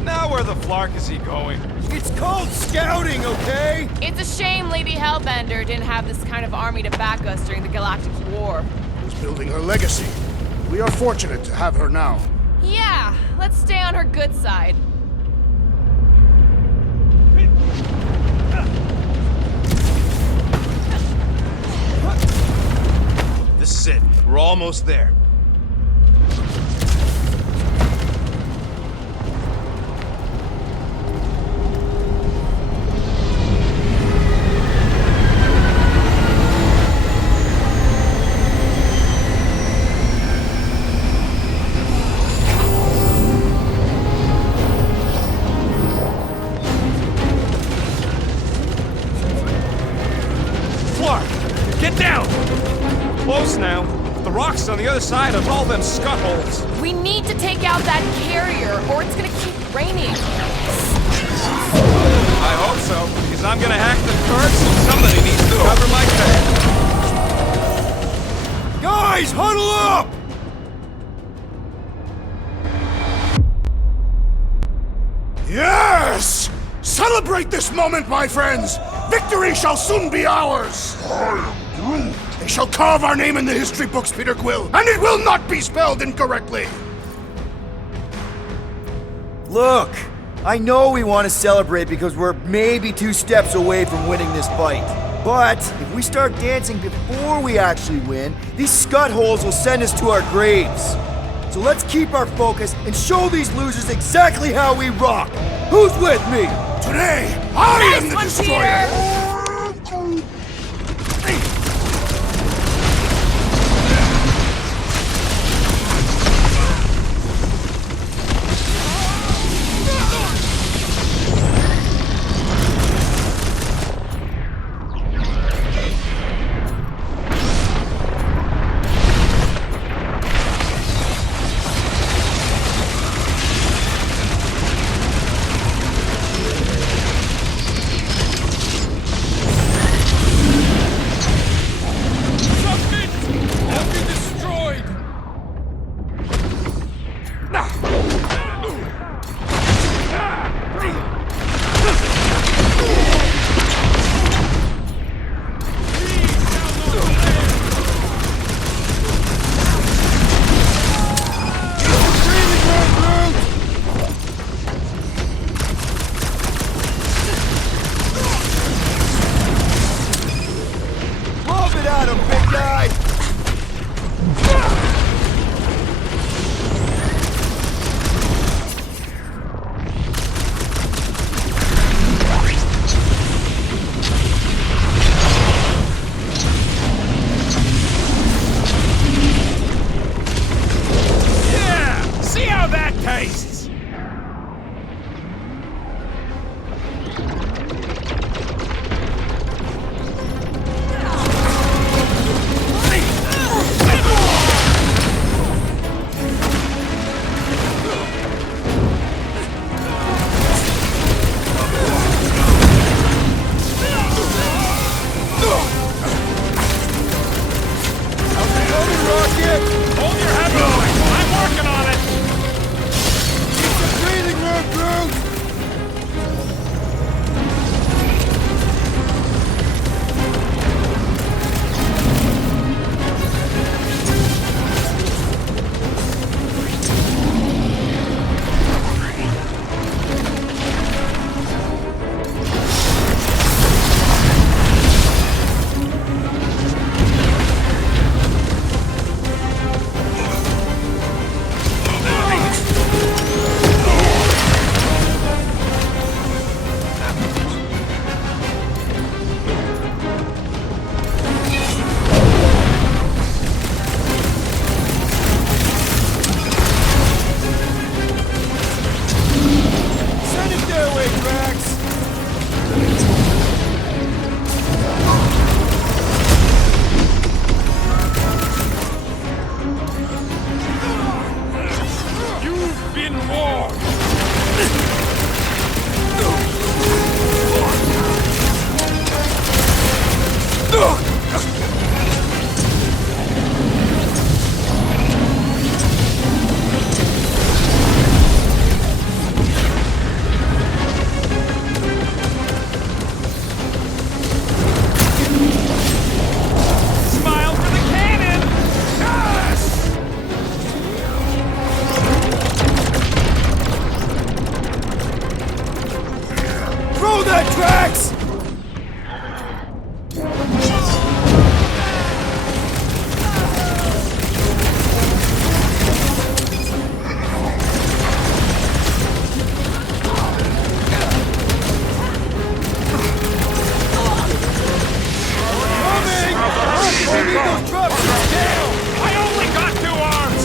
Now where the flark is he going? It's called scouting, okay? It's a shame Lady Hellbender didn't have this kind of army to back us during the Galactic War. Who's building her legacy. We are fortunate to have her now. Yeah, let's stay on her good side. This is it. We're almost there. Get down! Close now. The rock's on the other side of all them scut holes. We need to take out that carrier, or it's gonna keep raining. I hope so, because I'm gonna hack the turrets and somebody needs to cover my back. Guys, huddle up! Yes! Celebrate this moment, my friends! Victory shall soon be ours! They shall carve our name in the history books, Peter Quill, and it will not be spelled incorrectly! Look, I know we want to celebrate because we're maybe 2 steps away from winning this fight. But if we start dancing before we actually win, these scut holes will send us to our graves. So let's keep our focus and show these losers exactly how we rock. Who's with me? Today, I am the one, destroyer! tastes! Hold your head going! I'm working on it! Breathing room, Groot! Send it their way, Drax! You've been warned! Smile for the cannon! Yes! Throw that, Drax! Coming! We need those dropships down! I only got 2 arms!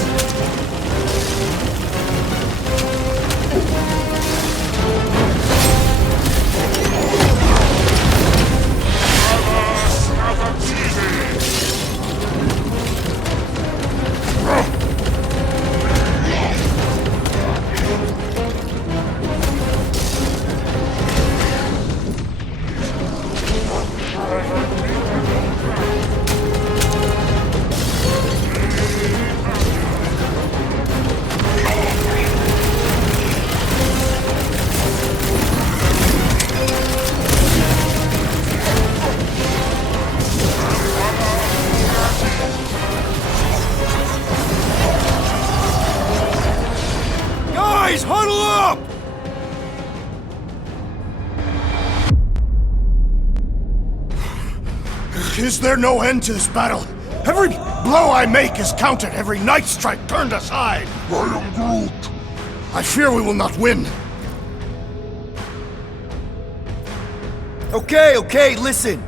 Guys, huddle up! Is there no end to this battle? Every blow I make is counted, every night strike turned aside. I am Groot. I fear we will not win. Okay, listen.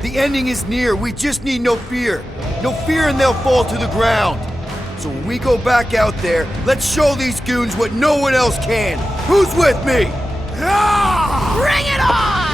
The ending is near. We just need no fear. No fear and they'll fall to the ground. So when we go back out there, let's show these goons what no one else can. Who's with me? Bring it on!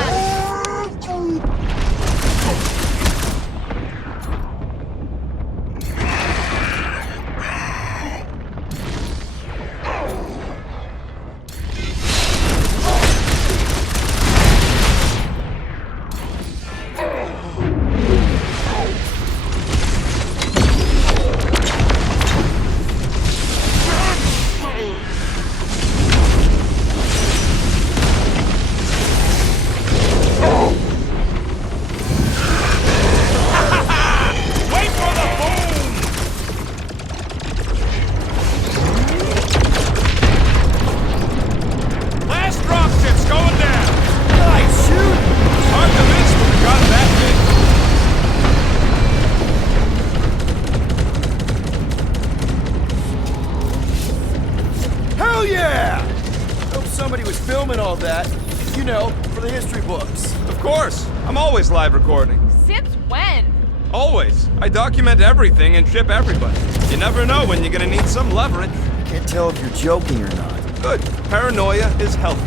filming all that, you know, for the history books. Of course. I'm always live recording. Since when? Always. I document everything and ship everybody. You never know when you're gonna need some leverage. Can't tell if you're joking or not. Good. Paranoia is healthy.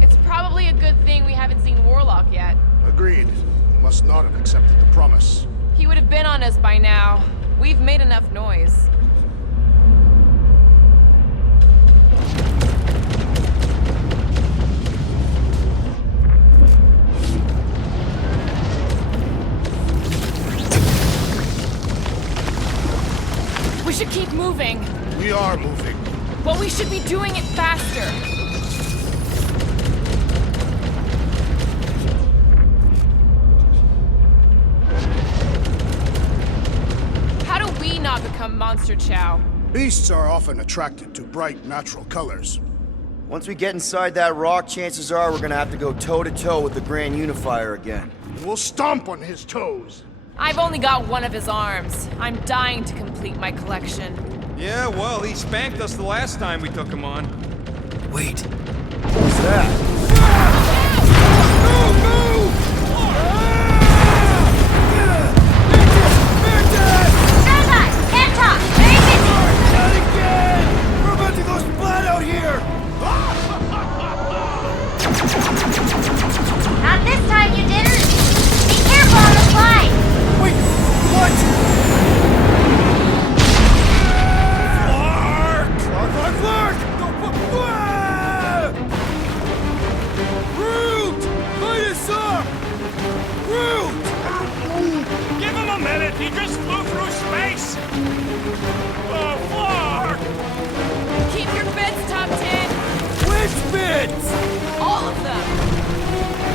It's probably a good thing we haven't seen Warlock yet. Agreed. He must not have accepted the promise. He would have been on us by now. We've made enough noise. We should keep moving. We are moving. But we should be doing it faster. How do we not become monster chow? Beasts are often attracted to bright, natural colors. Once we get inside that rock, chances are we're gonna have to go toe-to-toe with the Grand Unifier again. We'll stomp on his toes. I've only got one of his arms. I'm dying to complete my collection. Yeah, well, he spanked us the last time we took him on. Wait. What's that? Stand can't talk. Very busy. Not again! We're about to go splat out here! Not this time, you didn't. Be careful on the slide. Wait, what? Flark! Root! Light us up! Root! Give him a minute. He just flew through space. Oh, Flark! Keep your bits tucked in. Which bits? All of them.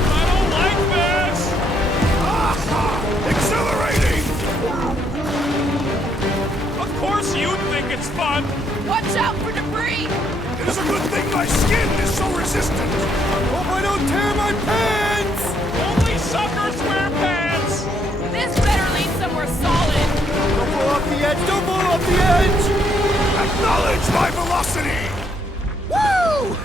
I don't like this. Accelerating! Of course you think it's fun. Watch out for debris. It is a good thing my skin is so resistant. Hope I don't tear my pants! Only suckers wear pants. This better lead somewhere solid. Don't blow off the edge! Don't blow off the edge! Acknowledge my velocity! Woo!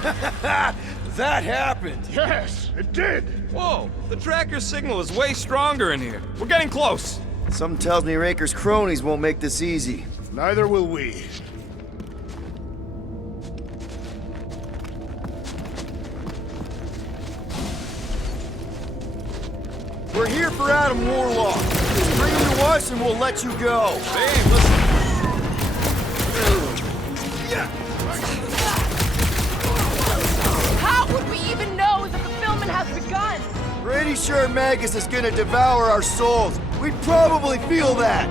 That happened! Yes, it did. Whoa, the tracker signal is way stronger in here. We're getting close. Something tells me Raker's cronies won't make this easy. Neither will we. We're here for Adam Warlock. Bring him to us and we'll let you go. Hey, listen. How would we even know the fulfillment has begun? Pretty sure Magus is gonna devour our souls. We'd probably feel that.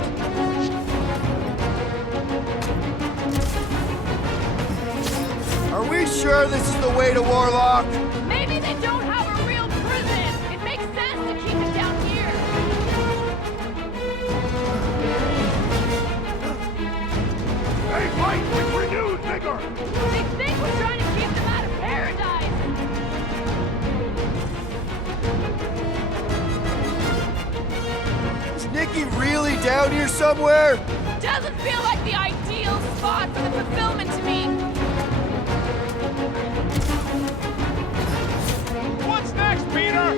Are we sure this is the way to Warlock? Maybe they don't have a real prison. It makes sense to keep it down here. They fight with renewed vigor. They think we're trying to keep them out of paradise. Is Nikki really down here somewhere? Doesn't feel like the ideal spot for the fulfillment to me. What's next, Peter?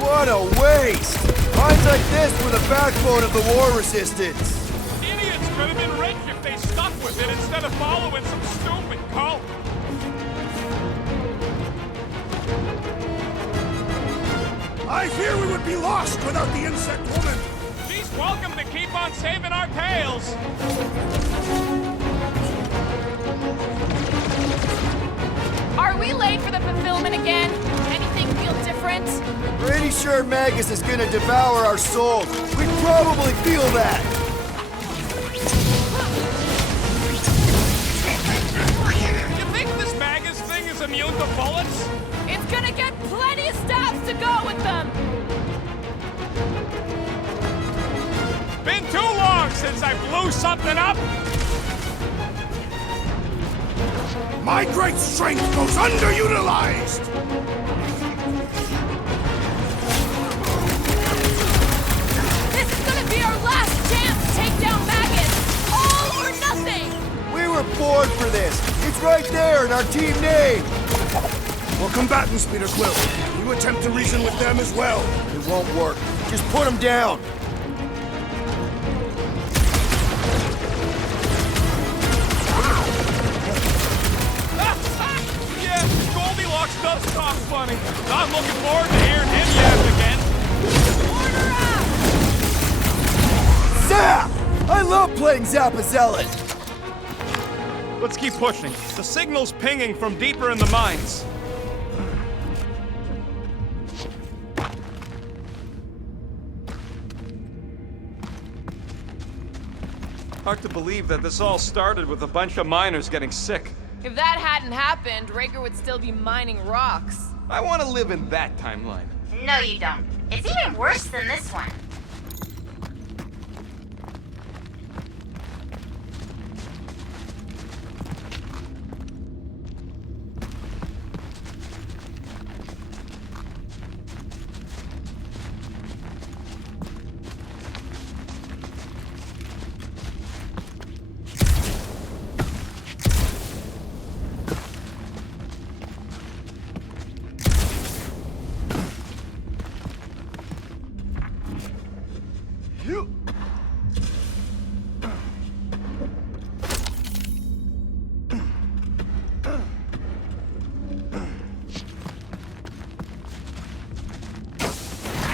What a waste! Mines like this were the backbone of the war resistance. Idiots could have been rich if they stuck with it instead of following some stupid cult. I fear we would be lost without the insect woman. She's welcome to keep on saving our tails. Are we late for the fulfillment again? Anything feel different? Pretty sure Magus is gonna devour our souls. We'd probably feel that. You think this Magus thing is immune to bullets? It's gonna get plenty of stabs to go with them. Been too long since I blew something up. My great strength goes underutilized. This is gonna be our last chance to take down Magus. All or nothing. We were were bored for this. It's right there in our team name. We're combatants, Peter Quill. You attempt to reason with them as well. It won't work. Just put them down. Yeah, Goldilocks does talk funny. Not looking forward to hearing him yap again. Order up! Zap! I love playing Zappa Zealot. Let's keep pushing. The signal's pinging from deeper in the mines. Hard to believe that this all started with a bunch of miners getting sick. If that hadn't happened, Raker would still be mining rocks. I want to live in that timeline. No, you don't. It's even worse than this one.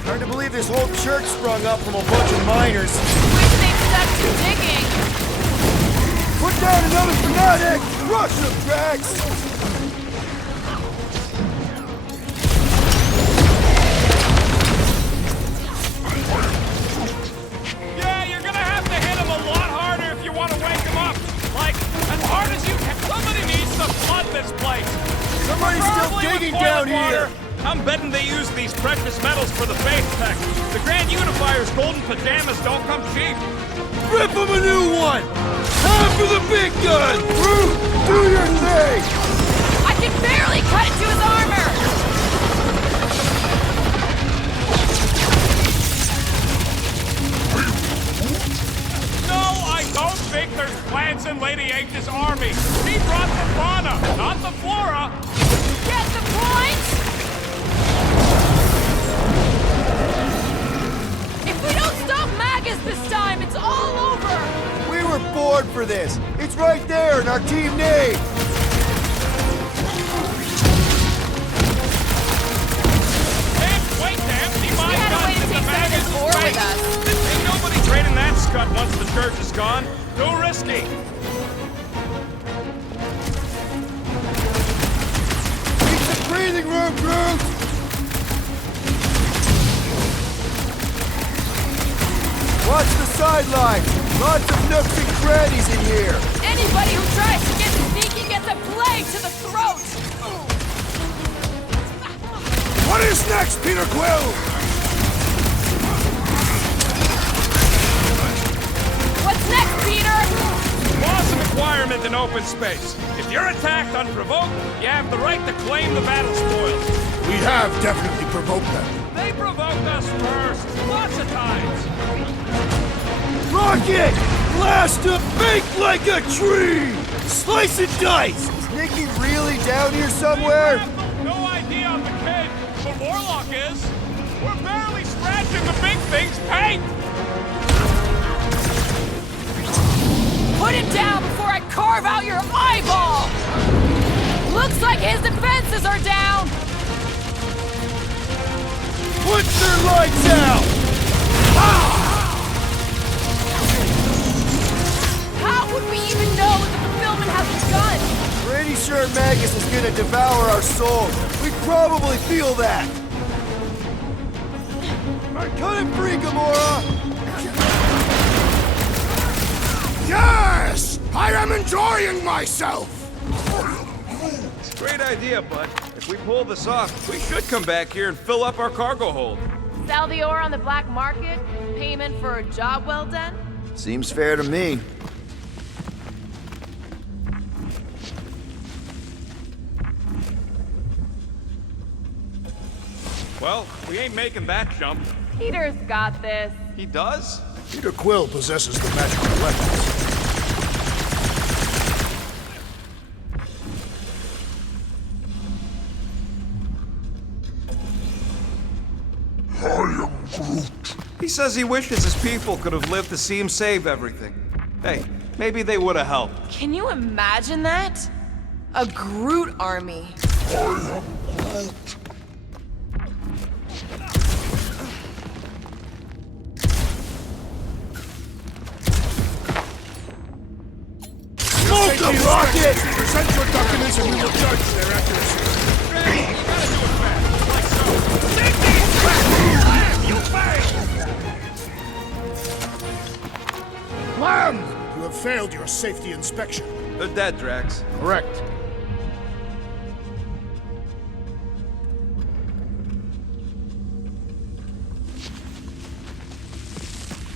Hard to believe this whole church sprung up from a bunch of miners. Wish they'd stuck to digging. Put down another fanatic! Rush them, Drax! Yeah, you're gonna have to hit him a lot harder if you want to wake him up. Like, as hard as you can. Somebody needs to flood this place. Somebody's still Preferably with digging toilet down water. here! I'm betting they use these precious metals for the faith tech. The Grand Unifier's golden pajamas don't come cheap. Rip him a new one! Time for the big gun! Groot, do your thing! I can barely cut into his armor! No, I don't think there's plants in Lady H's army. She brought the fauna, not the flora. Get the point? If we don't stop Magus this time, it's all over! We were bored for this. It's right there in our team name. Can't wait to empty my We had a way guns to into take some of Magus' this ore with face. us. Ain't nobody trading that scud once the church is gone. Too risky. Need some breathing room, Groot! Watch the sideline! Lots of nooks and crannies in here! Anybody who tries to get sneaky gets a blade to the throat! What is next, Peter Quill? What's next, Peter? Laws of requirement in open space. If you're attacked unprovoked, you have the right to claim the battle spoils. We have definitely provoked them. They provoked us first, lots of times. Rocket! Blast him! Bake like a tree! Slice and dice! Is Nikki really down here somewhere? We have no idea on the kid, but Warlock is. We're barely scratching the big thing's paint. Put him down before I carve out your eyeball! Looks like his defenses are down! Put their lights out! How would we even know that the fulfillment has begun? Pretty sure Magus is gonna devour our souls. We probably feel that. Cut it free, Gamora! Yes! I am enjoying myself! Great idea, bud. If we pull this off, we should come back here and fill up our cargo hold. Sell the ore on the black market? Payment for a job well done? Seems fair to me. Well, we ain't making that jump. Peter's got this. He does? Peter Quill possesses the magical weapons. He says he wishes his people could have lived to see him save everything. Hey, maybe they would have helped. Can you imagine that? A Groot army. Smoke them, Rocket! Present your documents and we will judge their accuracy. Hey, you gotta do it fast, like so. Take these back! You failed! Lamb! You have failed your safety inspection. They're dead, Drax. Correct.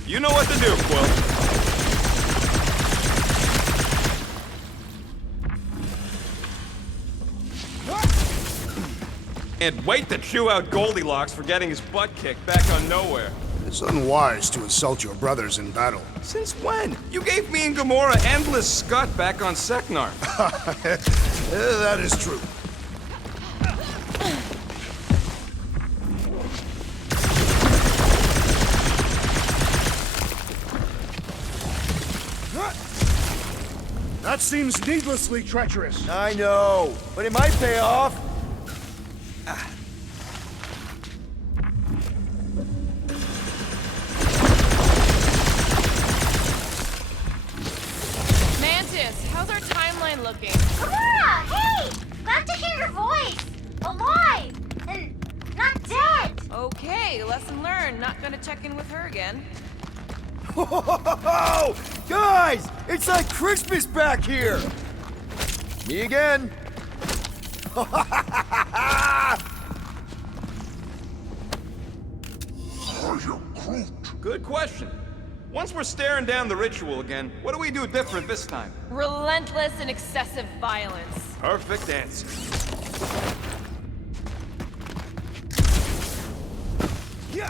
You know what to do, Quill. And wait to chew out Goldilocks for getting his butt kicked back on nowhere. It's unwise to insult your brothers in battle. Since when? You gave me and Gamora endless scut back on Seknar. That is true. That seems needlessly treacherous. I know, but it might pay off. Mantis, how's our timeline looking? Gamora, hey! Glad to hear your voice. Alive and not dead. Okay, lesson learned. Not gonna check in with her again. Whoa! Guys, it's like Christmas back here. Me again. Good question. Once we're staring down the ritual again, what do we do different this time? Relentless and excessive violence. Perfect answer. Yeah.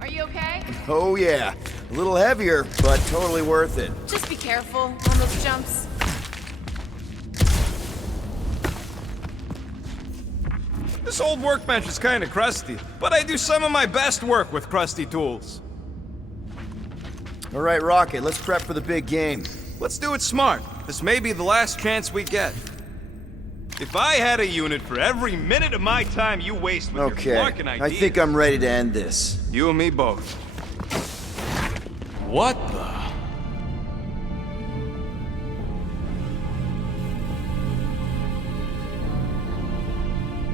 Are you okay? Oh yeah, a little heavier, but totally worth it. Just be careful on those jumps. This old workbench is kinda crusty, but I do some of my best work with crusty tools. All right, Rocket, let's prep for the big game. Let's do it smart. This may be the last chance we get. If I had a unit for every minute of my time you waste with Okay, your flarkin' ideas... I think I'm ready to end this. You and me both. What the...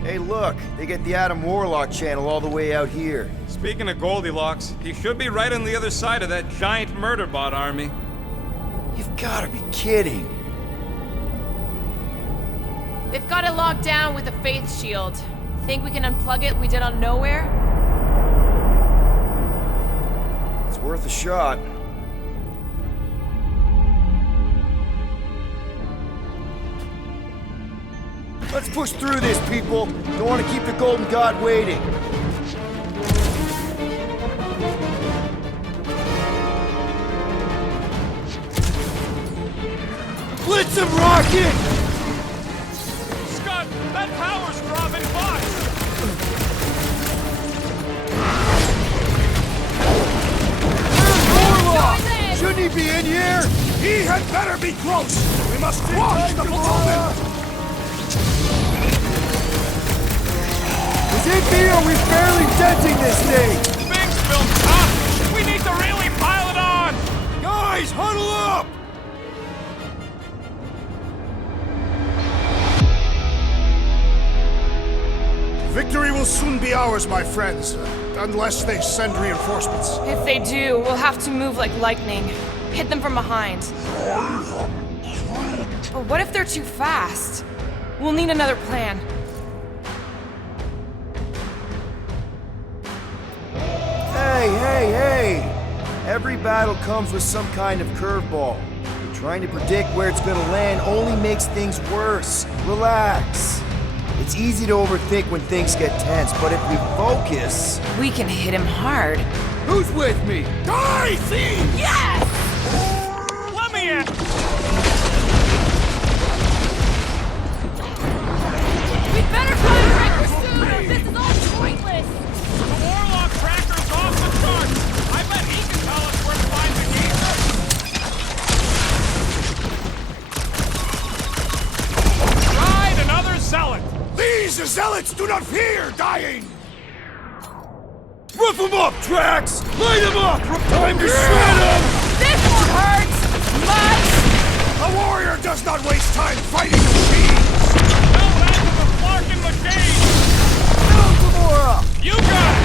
Hey, look, they get the Adam Warlock channel all the way out here. Speaking of Goldilocks, he should be right on the other side of that giant murder bot army. You've gotta be kidding. They've got it locked down with a faith shield. Think we can unplug it like we did on Nowhere? It's worth a shot. Let's push through this, people. Don't want to keep the Golden God waiting. Blitz him, Rocket! Scott, that power's dropping fast! Where's Warlock? Shouldn't he be in here? He had better be close! We must quash the moment! Is it me or are we barely denting this thing? Things built up! We need to really pile it on! Guys, huddle up! Victory will soon be ours, my friends, unless they send reinforcements. If they do, we'll have to move like lightning. Hit them from behind. But what if they're too fast? We'll need another plan. Hey, Every battle comes with some kind of curveball. Trying to predict where it's gonna land only makes things worse. Relax. It's easy to overthink when things get tense, but if we focus... We can hit him hard. Who's with me? Die, thieves! Yes! Let me in! We better find Raker soon, or this is all pointless! The Warlock tracker's off the charts! I bet he can tell us where to find the geezer! Tried another zealot! These zealots do not fear dying! Rough them up, Drax! Light them up! Time to shred them! This won't hurt! Much! A warrior does not waste time fighting machines! Tell that to the Flarkin machine! Down, Gamora! You got it!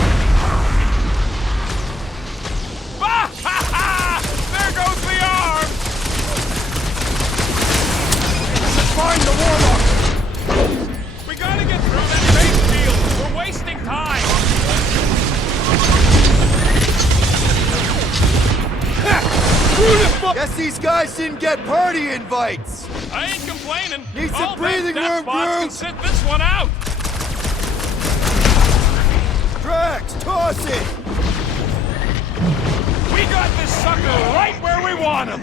Bah! Ha ha! There goes the arm! Find the Warlock! We gotta get through that base field! We're wasting time! Guess these guys didn't get party invites! I ain't complaining! Need some All them breathing death room, bots can Groot. sit this one out! Drax, toss it! We got this sucker right where we want him!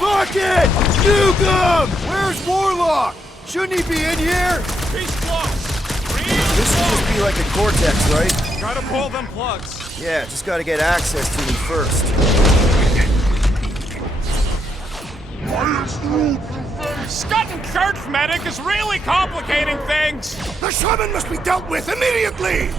Fuck it! Nuke him! Where's Warlock? Shouldn't he be in here? He's close! Real This should just be like a Cortex, right? Gotta pull them plugs. Yeah, just gotta get access to him first. Scutting church medic is really complicating things! The shaman must be dealt with immediately!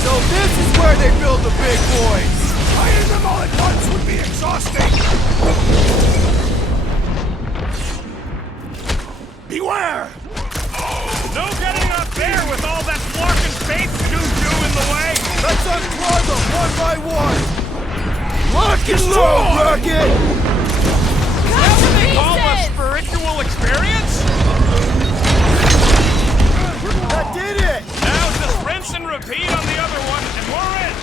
So this is where they build the big boys! Fighting them all at once would be exhausting! Beware! No getting up there with all that Flarkin faith juju in the way! Let's unclog them one by one! Lock and load, Rocket! That's what they call a spiritual experience? That did it! Now just rinse and repeat on the other one, and we're in!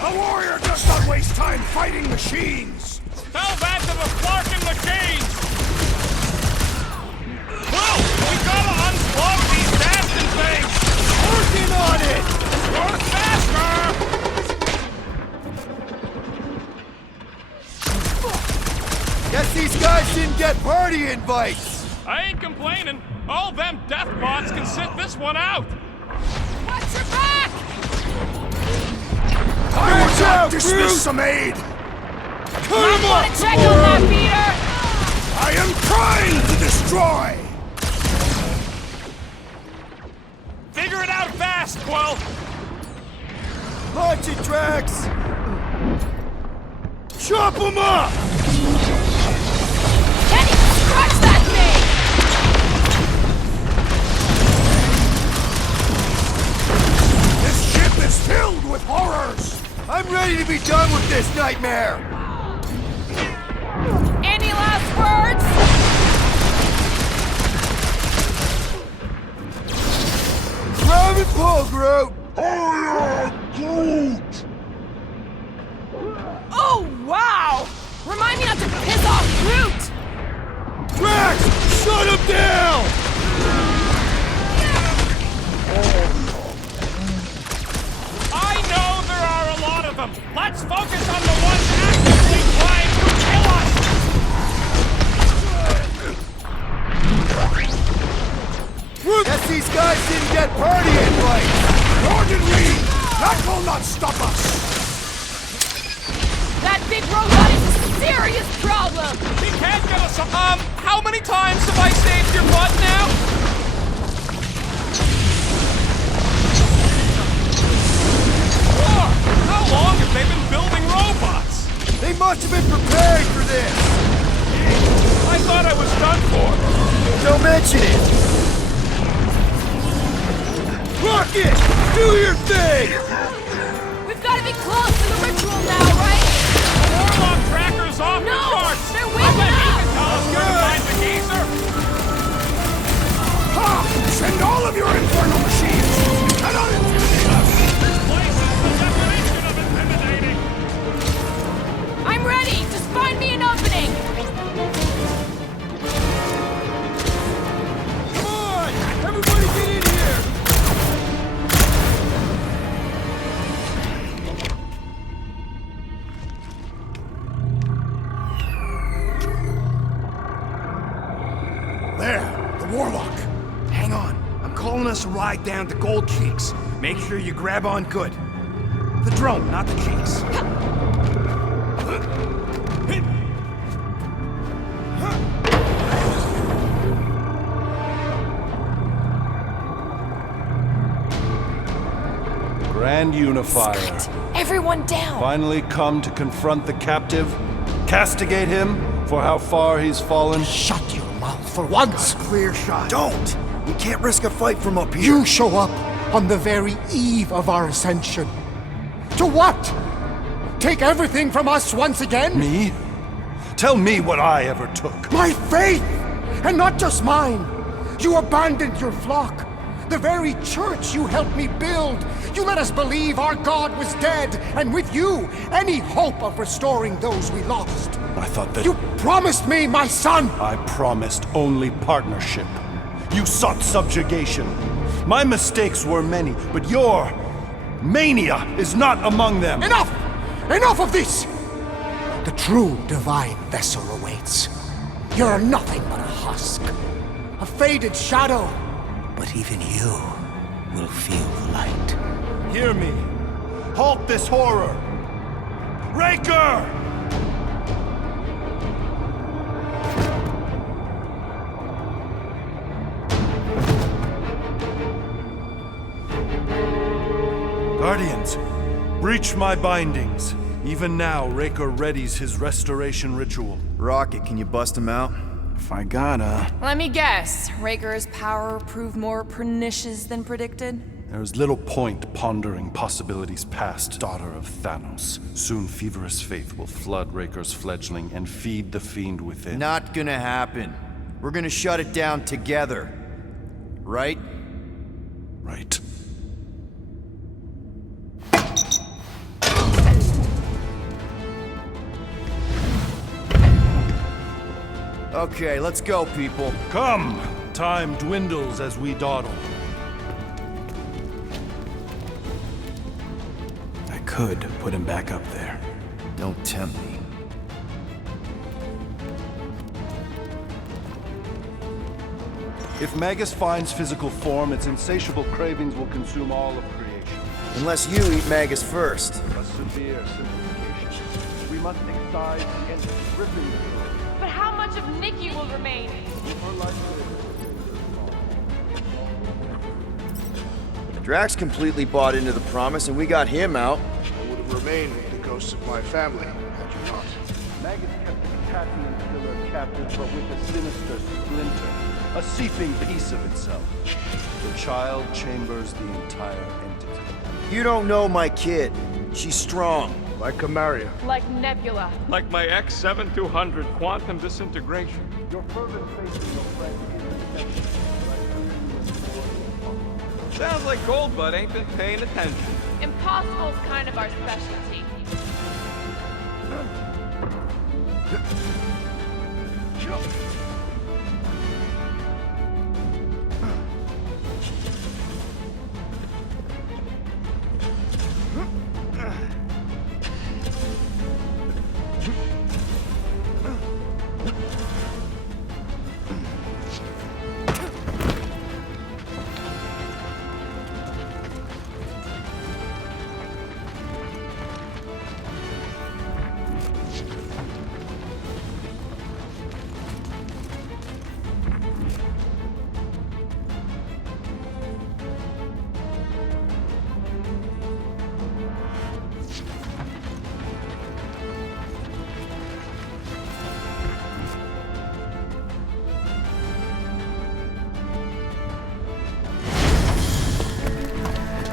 A warrior does not waste time fighting machines! Tell that to the Flarkin machines! Whoa! We gotta unplug these bastard things! Working on it! Work faster! Guess these guys didn't get party invites! I ain't complaining. All them death bots can sit this one out! Watch your back! I will not dismiss some aid! Cut Might him want off! to check on that, Peter! I am trying to destroy! Figure it out fast, Quill! Launch it, Drax! Chop him up! Can't even scratch that thing! This ship is filled with horrors! I'm ready to be done with this nightmare! Any last words? Grab and pull, Groot! Oh, wow! Remind me not to piss off Groot! Drax! Shut him down! I know there are a lot of them! Let's focus on the ones actively trying to kill us! Guess these guys didn't get party invites! Nor did we! That will not stop us! That big robot is a serious problem! He can't get us how many times have I saved your butt now? War! How long have they been building robots? They must have been preparing for this! I thought I was done for. Don't mention it! Rocket! Do your thing! We've got to be close to the ritual now, right? The Warlock tracker's off the No! chart! Hang on. I'm calling us a ride down to Gold Cheeks. Make sure you grab on good. The drone, not the cheeks. Grand Unifier. Skrat, everyone down! Finally come to confront the captive, castigate him for how far he's fallen. Shut your mouth for once! Clear shot. Don't! We can't risk a fight from up here. You show up on the very eve of our ascension. To what? Take everything from us once again? Me? Tell me what I ever took. My faith! And not just mine! You abandoned your flock. The very church you helped me build. You let us believe our God was dead, and with you, any hope of restoring those we lost. I thought that... You promised me, my son! I promised only partnership. You sought subjugation. My mistakes were many, but your mania is not among them. Enough! Enough of this! The true divine vessel awaits. You're nothing but a husk. A faded shadow. But even you will feel the light. Hear me. Halt this horror. Raker! Guardians, breach my bindings. Even now, Raker readies his restoration ritual. Rocket, can you bust him out? If I gotta... Let me guess. Raker's power proved more pernicious than predicted? There is little point pondering possibilities past, daughter of Thanos. Soon feverous faith will flood Raker's fledgling and feed the fiend within. Not gonna happen. We're gonna shut it down together. Right? Right. Okay, let's go, people. Come! Time dwindles as we dawdle. I could put him back up there. Don't tempt me. If Magus finds physical form, its insatiable cravings will consume all of creation. Unless you eat Magus first. A severe simplification. We must excise against ripping the world. But how much of Nikki will remain? Drax completely bought into the promise, and we got him out. I would have remained with the ghosts of my family had you not. Magus kept the Cassian killer captive, but with a sinister splinter, a seeping piece of itself. The child chambers the entire entity. You don't know my kid. She's strong. Like Camaria. Like Nebula. Like my X-7200 quantum disintegration. Your fervent faith in your friend is Sounds like Goldbutt ain't been paying attention. Impossible's kind of our specialty.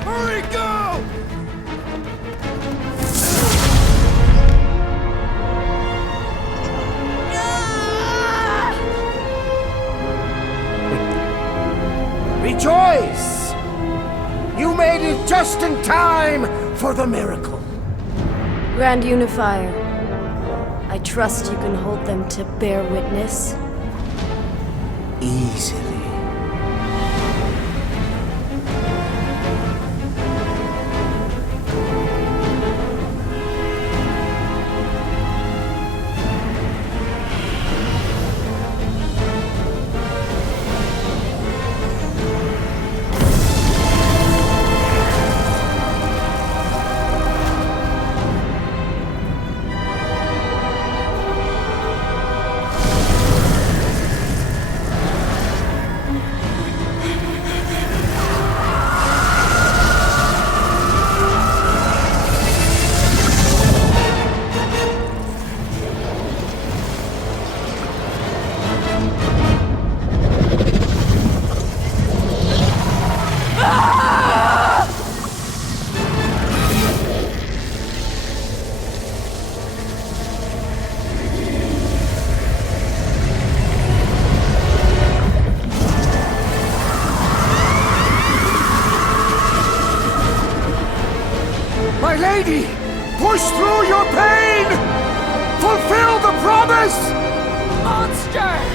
Hurry, go! Rejoice! You made it just in time for the miracle. Grand Unifier, I trust you can hold them to bear witness. Easily. lady! Push through your pain! Fulfill the promise! Monster!